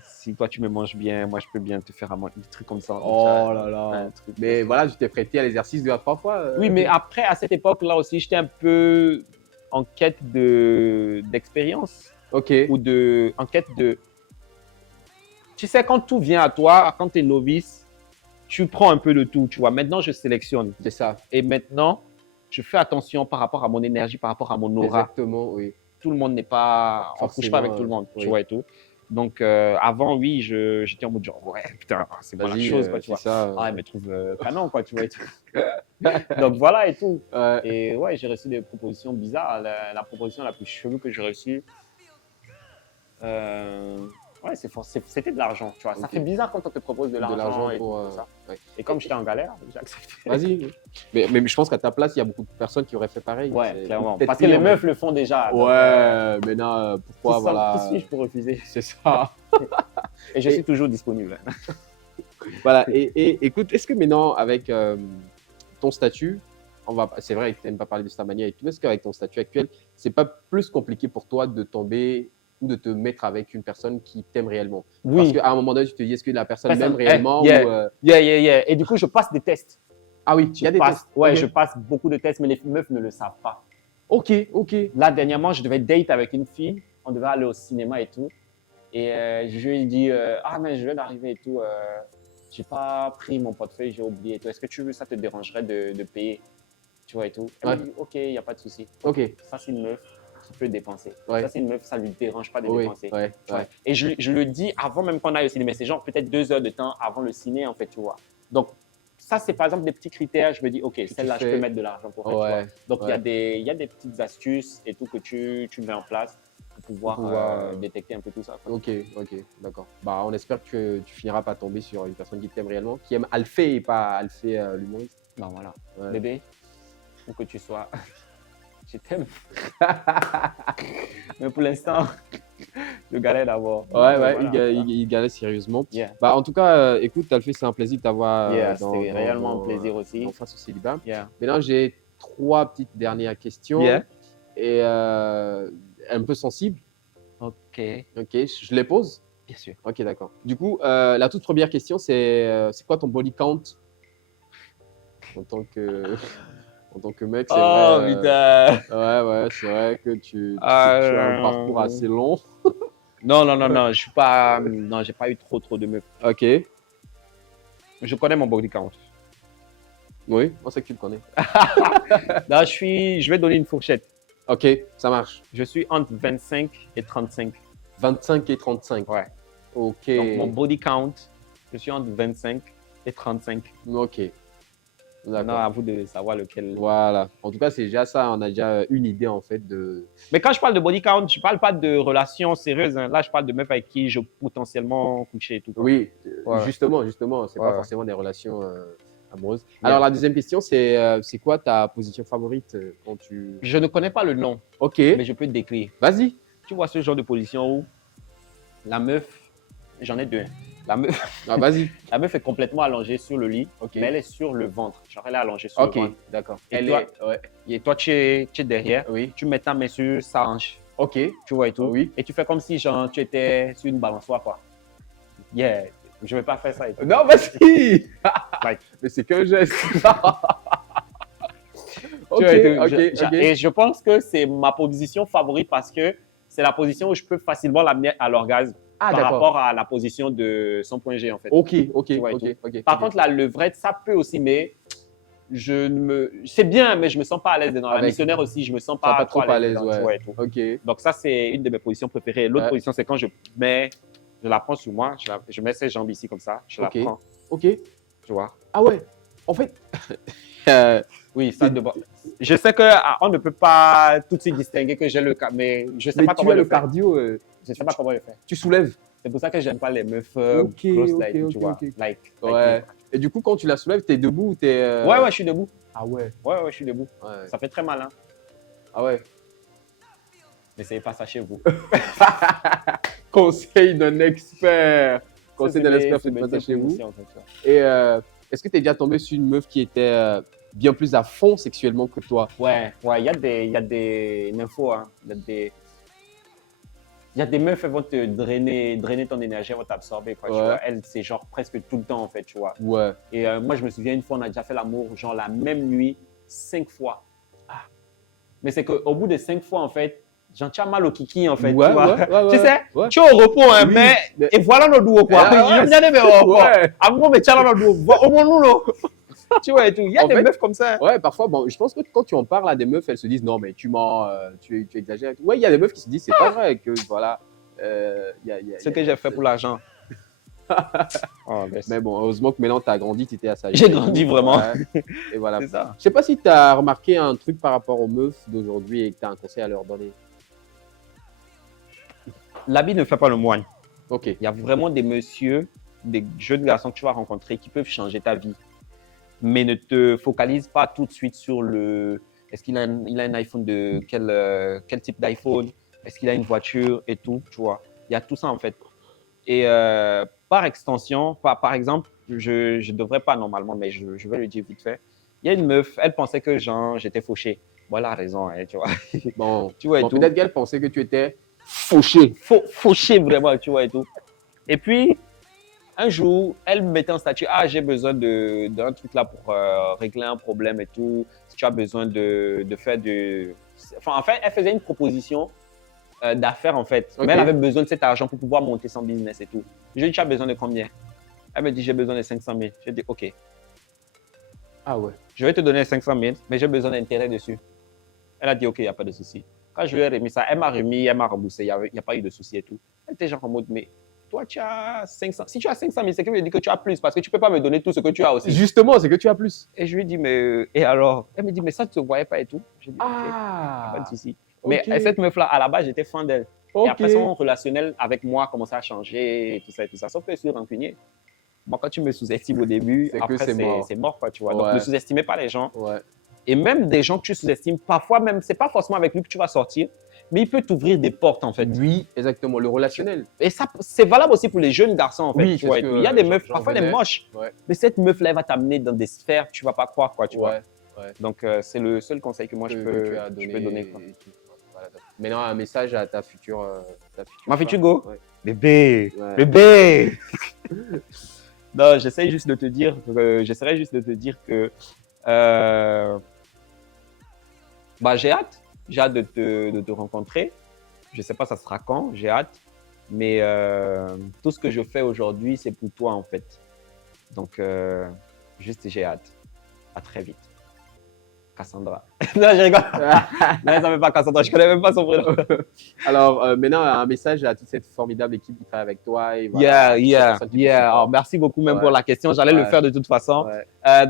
Si toi tu me manges bien, moi je peux bien te faire à manger, des trucs comme ça. Oh là là. Mais voilà, tu t'es prêté à l'exercice 2 à 3 fois. Oui, mais après, à cette époque-là aussi, j'étais un peu en quête d'expérience. Ok. Ou en quête de. Tu sais, quand tout vient à toi, quand tu es novice, tu prends un peu de tout, tu vois. Maintenant, je sélectionne. C'est ça. Et maintenant, je fais attention par rapport à mon énergie, par rapport à mon aura. Exactement, oui. Tout le monde n'est pas. On ne couche pas avec tout le monde, tu vois et tout. Donc, avant, oui, j'étais en mode genre, ouais, putain, c'est pas la chose, quoi, tu vois. Ça, elle me trouve canon, quoi, tu vois et tout. Donc, voilà et tout. Et ouais, j'ai reçu des propositions bizarres. La proposition la plus chelou que j'ai reçue, ouais, c'était de l'argent, tu vois. Ça fait bizarre quand on te propose de l'argent et tout ça. Et comme j'étais en galère, j'ai accepté. Vas-y. Mais je pense qu'à ta place, il y a beaucoup de personnes qui auraient fait pareil. Ouais, clairement. Parce que les meufs le font déjà. Ouais, mais non, pourquoi, voilà. Qui suis-je pour refuser? C'est ça. Et je suis toujours disponible. Voilà. Et écoute, est-ce que maintenant, avec ton statut, c'est vrai que tu n'aimes pas parler de Starmania et tout, est-ce qu'avec ton statut actuel, c'est pas plus compliqué pour toi de tomber ou de te mettre avec une personne qui t'aime réellement? Oui. Parce qu'à un moment donné, tu te dis, est-ce que la personne m'aime réellement Yeah. Et du coup, je passe des tests. Ah oui, il y a des tests. Ouais, je passe beaucoup de tests, mais les meufs ne le savent pas. Ok. Là, dernièrement, je devais date avec une fille. On devait aller au cinéma et tout. Et je lui ai dit, ah, mais je viens d'arriver et tout. J'ai pas pris mon portefeuille, j'ai oublié et tout. Est-ce que ça te dérangerait de payer? Tu vois et tout. Elle m'a dit, ok, il n'y a pas de souci. Ok. Ça, c'est une meuf qui peut dépenser. Ça, c'est une meuf, ça lui dérange pas de dépenser. Ouais. Et je le dis avant même qu'on aille au cinéma. C'est genre peut-être 2 heures de temps avant le ciné, en fait, tu vois. Donc, ça, c'est par exemple des petits critères. Je me dis, ok, celle-là, je peux mettre de l'argent pour elle. Donc, il y a des petites astuces et tout que tu mets en place pour pouvoir détecter un peu tout ça. Ok, d'accord. Bah, on espère que tu finiras par tomber sur une personne qui t'aime réellement, qui aime Alphée et pas Alphée l'humoriste. Ben voilà. Bébé, où que tu sois, je t'aime. Mais pour l'instant, je galère d'abord. Il galère sérieusement. Bah, en tout cas, écoute, Alphée, c'est un plaisir de t'avoir c'était réellement un plaisir aussi. Face au célibat. Maintenant, j'ai 3 petites dernières questions. Et un peu sensible. Ok, je les pose? Bien sûr. Ok, d'accord. Du coup, la toute première question, c'est quoi ton body count En tant que, en tant que mec, c'est Oh, vrai. putain. Ouais, c'est vrai que tu as un parcours assez long. Non, je suis pas. Non, j'ai pas eu trop de meufs. Ok. Je connais mon body count. Oui, on sait que tu le connais. Là, je vais donner une fourchette. Ok, ça marche. Je suis entre 25 et 35. 25 et 35. Ouais. Ok. Donc, mon body count, je suis entre 25 et 35. Ok. Maintenant, à vous de savoir lequel. Voilà. En tout cas, c'est déjà ça. On a déjà une idée, en fait, de… Mais quand je parle de body count, je parle pas de relations sérieuses. Hein. Là, je parle de meufs avec qui je potentiellement coucher et tout. Oui, Ouais. justement. C'est pas forcément des relations amoureuses. Alors, la deuxième question, c'est quoi ta position favorite quand tu… Je ne connais pas le nom, Ok. mais je peux te décrire. Vas-y. Tu vois ce genre de position où la meuf, j'en ai deux. La meuf, vas-y. la meuf est complètement allongée sur le lit, mais elle est sur le ventre. Genre, elle est allongée sur le ventre. Ok, d'accord. Et toi, tu es derrière. Oui. Tu mets ta main sur sa hanche. Ok. Tu vois et tout. Oui. Et tu fais comme si genre, tu étais sur une balançoire, quoi. Yeah. Je ne vais pas faire ça. Et tout. Non, vas-y. Like. Mais c'est qu'un geste. Ok. Et je pense que c'est ma position favorite parce que c'est la position où je peux facilement l'amener à l'orgasme par rapport à la position de son point G, en fait. Ok. Par contre, la levrette, ça peut aussi, mais c'est bien, mais je me sens pas à l'aise dedans. La missionnaire aussi, je me sens pas trop à l'aise. Ouais. Ok. Donc ça, c'est une de mes positions préférées. L'autre position, c'est quand je la prends sur moi, je mets ses jambes ici comme ça, je la prends. Ok. Tu vois. Ah ouais. En fait. Oui, ça de je sais qu'on ne peut pas tout de suite distinguer que j'ai le cardio, mais je sais pas comment le cardio. Je sais pas comment le faire. Tu soulèves. C'est pour ça que j'aime pas les meufs grosses, tu vois. Ouais. Et du coup, quand tu la soulèves, t'es debout ou t'es… Ouais, je suis debout. Ah ouais. Ouais, je suis debout. Ouais. Ça fait très mal, hein. Ah ouais. N'essayez pas ça chez vous. Conseil d'un expert. Conseil d'un expert, faites pas ça chez vous. Et est-ce que tu es déjà tombé sur une meuf qui était bien plus à fond sexuellement que toi? Ouais, il y a des infos, hein. Il y a des meufs, elles vont te drainer ton énergie, elles vont t'absorber, quoi. Tu vois. Elles, c'est genre presque tout le temps, en fait, tu vois. Ouais. Et moi, je me souviens, une fois, on a déjà fait l'amour, genre la même nuit, 5 fois. Ah. Mais c'est qu'au bout de 5 fois, en fait, j'en tiens mal au kiki, en fait, tu vois. Tu sais, tu es au repos, hein, mais… Et voilà nos doigts, quoi. Je me dis, mais à un moment, mais tiens, nos doigts. Au moins, nous, tu vois, et tout. Il y a des meufs comme ça. Ouais, parfois, bon, je pense que quand tu en parles à des meufs, elles se disent non, mais tu mens, tu exagères. Ouais, il y a des meufs qui se disent c'est pas vrai, que voilà. Ce que j'ai fait pour l'argent. Mais bon, heureusement que maintenant tu as grandi, tu étais à ça. J'ai grandi vraiment. Ouais. Et voilà. C'est ça. Je sais pas si tu as remarqué un truc par rapport aux meufs d'aujourd'hui et que tu as un conseil à leur donner. L'habit ne fait pas le moine. Ok. Il y a vraiment des messieurs, des jeunes garçons que tu vas rencontrer qui peuvent changer ta vie. Mais ne te focalise pas tout de suite sur est-ce qu'il a un iPhone de quel type d'iPhone, est-ce qu'il a une voiture et tout, tu vois. Il y a tout ça en fait. Et par extension, par exemple, je ne devrais pas normalement, mais je vais le dire vite fait. Il y a une meuf, elle pensait que j'étais fauché. Bon, elle a raison, hein, tu vois. Bon, tu vois, peut-être qu'elle pensait que tu étais fauché. Fauché vraiment, tu vois et tout. Et puis, un jour, elle me mettait en statut, j'ai besoin d'un truc là pour régler un problème et tout. Si tu as besoin de faire du… Enfin, en fait, elle faisait une proposition d'affaires en fait. Okay. Mais elle avait besoin de cet argent pour pouvoir monter son business et tout. Je lui ai dit, tu as besoin de combien? Elle me dit, j'ai besoin de 500 000. Je lui ai dit, OK. Ah ouais. Je vais te donner 500 000, mais j'ai besoin d'intérêt dessus. Elle a dit, OK, il n'y a pas de souci. Quand je lui ai remis ça, elle m'a remboursé, il n'y a pas eu de souci et tout. Elle était genre en mode, mais toi, tu as 500. Si tu as 500 000, c'est qu'il veut dire que tu as plus parce que tu ne peux pas me donner tout ce que tu as aussi. Justement, c'est que tu as plus. Et je lui ai dit, mais et alors? Elle me dit, mais ça, tu ne te voyais pas et tout. Je lui ai dit, OK, pas de souci. Okay. Mais cette meuf-là, à la base, j'étais fan d'elle. Okay. Et après, son relationnel avec moi commençait à changer et tout ça et tout ça. Sauf que je suis rancunier. Moi, quand tu me sous-estimes au début, après, c'est mort, quoi, tu vois. Ouais. Donc, ne sous-estimez pas les gens. Ouais. Et même des gens que tu sous-estimes, parfois même, c'est pas forcément avec lui que tu vas sortir, mais il peut t'ouvrir des portes, en fait. Oui, exactement, le relationnel. Et ça, c'est valable aussi pour les jeunes garçons, en fait. Oui, tu vois. Il y a des meufs, parfois elle est moche, mais cette meuf-là, elle va t'amener dans des sphères que tu vas pas croire, quoi, tu vois. Ouais. Donc, c'est le seul conseil que moi, je peux donner. Quoi. Voilà. Maintenant, un message à ta future… Ma future go? Ouais. Bébé, bébé. Non, j'essaierai juste de te dire que Bah, j'ai hâte. J'ai hâte de te rencontrer. Je ne sais pas ça sera quand, j'ai hâte. Mais tout ce que je fais aujourd'hui, c'est pour toi en fait. Donc, juste j'ai hâte. À très vite. Cassandra. Non, je rigole. Non, ça ne veut pas Cassandra. Je ne connais même pas son prénom. Alors, maintenant, un message à toute cette formidable équipe qui travaille avec toi. Et voilà, Alors, merci beaucoup même pour la question. J'allais le faire de toute façon.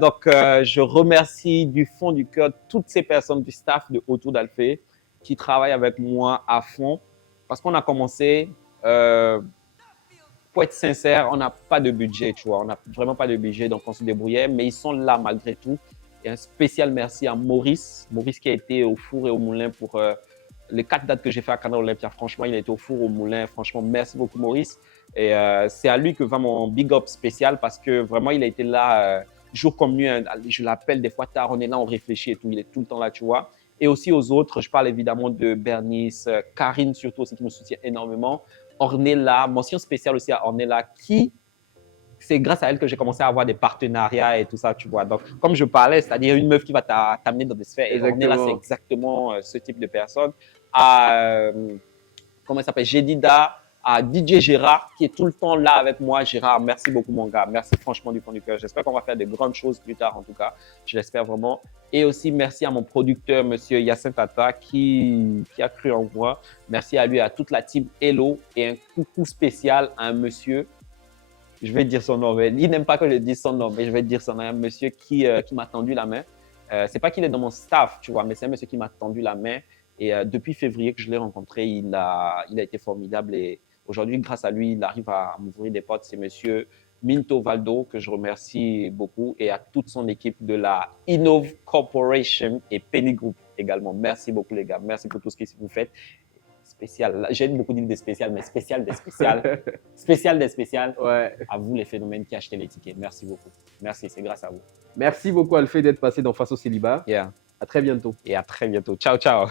Donc, je remercie du fond du cœur toutes ces personnes du staff de Autour d'Alphée qui travaillent avec moi à fond. Parce qu'on a commencé, pour être sincère, on n'a pas de budget, tu vois. On n'a vraiment pas de budget, donc on se débrouillait. Mais ils sont là malgré tout. Et un spécial merci à Maurice. Maurice qui a été au four et au moulin pour les 4 dates que j'ai fait à Canal Olympia. Franchement, il a été au four, au moulin. Franchement, merci beaucoup Maurice. Et c'est à lui que va mon big up spécial parce que vraiment, il a été là jour comme nuit. Je l'appelle des fois tard, on est là, on réfléchit et tout. Il est tout le temps là, tu vois. Et aussi aux autres, je parle évidemment de Bernice, Karine surtout aussi qui me soutient énormément. Ornella, mention spéciale aussi à Ornella qui... C'est grâce à elle que j'ai commencé à avoir des partenariats et tout ça, tu vois. Donc, comme je parlais, c'est-à-dire une meuf qui va t'amener dans des sphères. Et on est là, c'est exactement ce type de personne. Comment elle s'appelle? Jedida, à DJ Gérard, qui est tout le temps là avec moi. Gérard, merci beaucoup, mon gars. Merci franchement du fond du cœur. J'espère qu'on va faire de grandes choses plus tard, en tout cas. Je l'espère vraiment. Et aussi, merci à mon producteur, monsieur Yacine Tata, qui a cru en moi. Merci à lui, à toute la team Hello. Et un coucou spécial à un monsieur. Je vais dire son nom, mais il n'aime pas que je dise son nom, mais je vais dire son nom. Un monsieur qui m'a tendu la main. C'est pas qu'il est dans mon staff, tu vois, mais c'est un monsieur qui m'a tendu la main. Et depuis février que je l'ai rencontré, il a été formidable. Et aujourd'hui, grâce à lui, il arrive à m'ouvrir des portes. C'est monsieur Minto Valdo, que je remercie beaucoup, et à toute son équipe de la Innov Corporation et Penny Group également. Merci beaucoup, les gars. Merci pour tout ce que vous faites. Spécial. J'aime beaucoup dire des spéciales, mais spécial des spéciales. Spécial des spéciales. Ouais. À vous, les phénomènes qui achetez les tickets. Merci beaucoup. Merci, c'est grâce à vous. Merci beaucoup, Alphée, d'être passé dans Face au Célibat. Yeah. À très bientôt. Et à très bientôt. Ciao, ciao.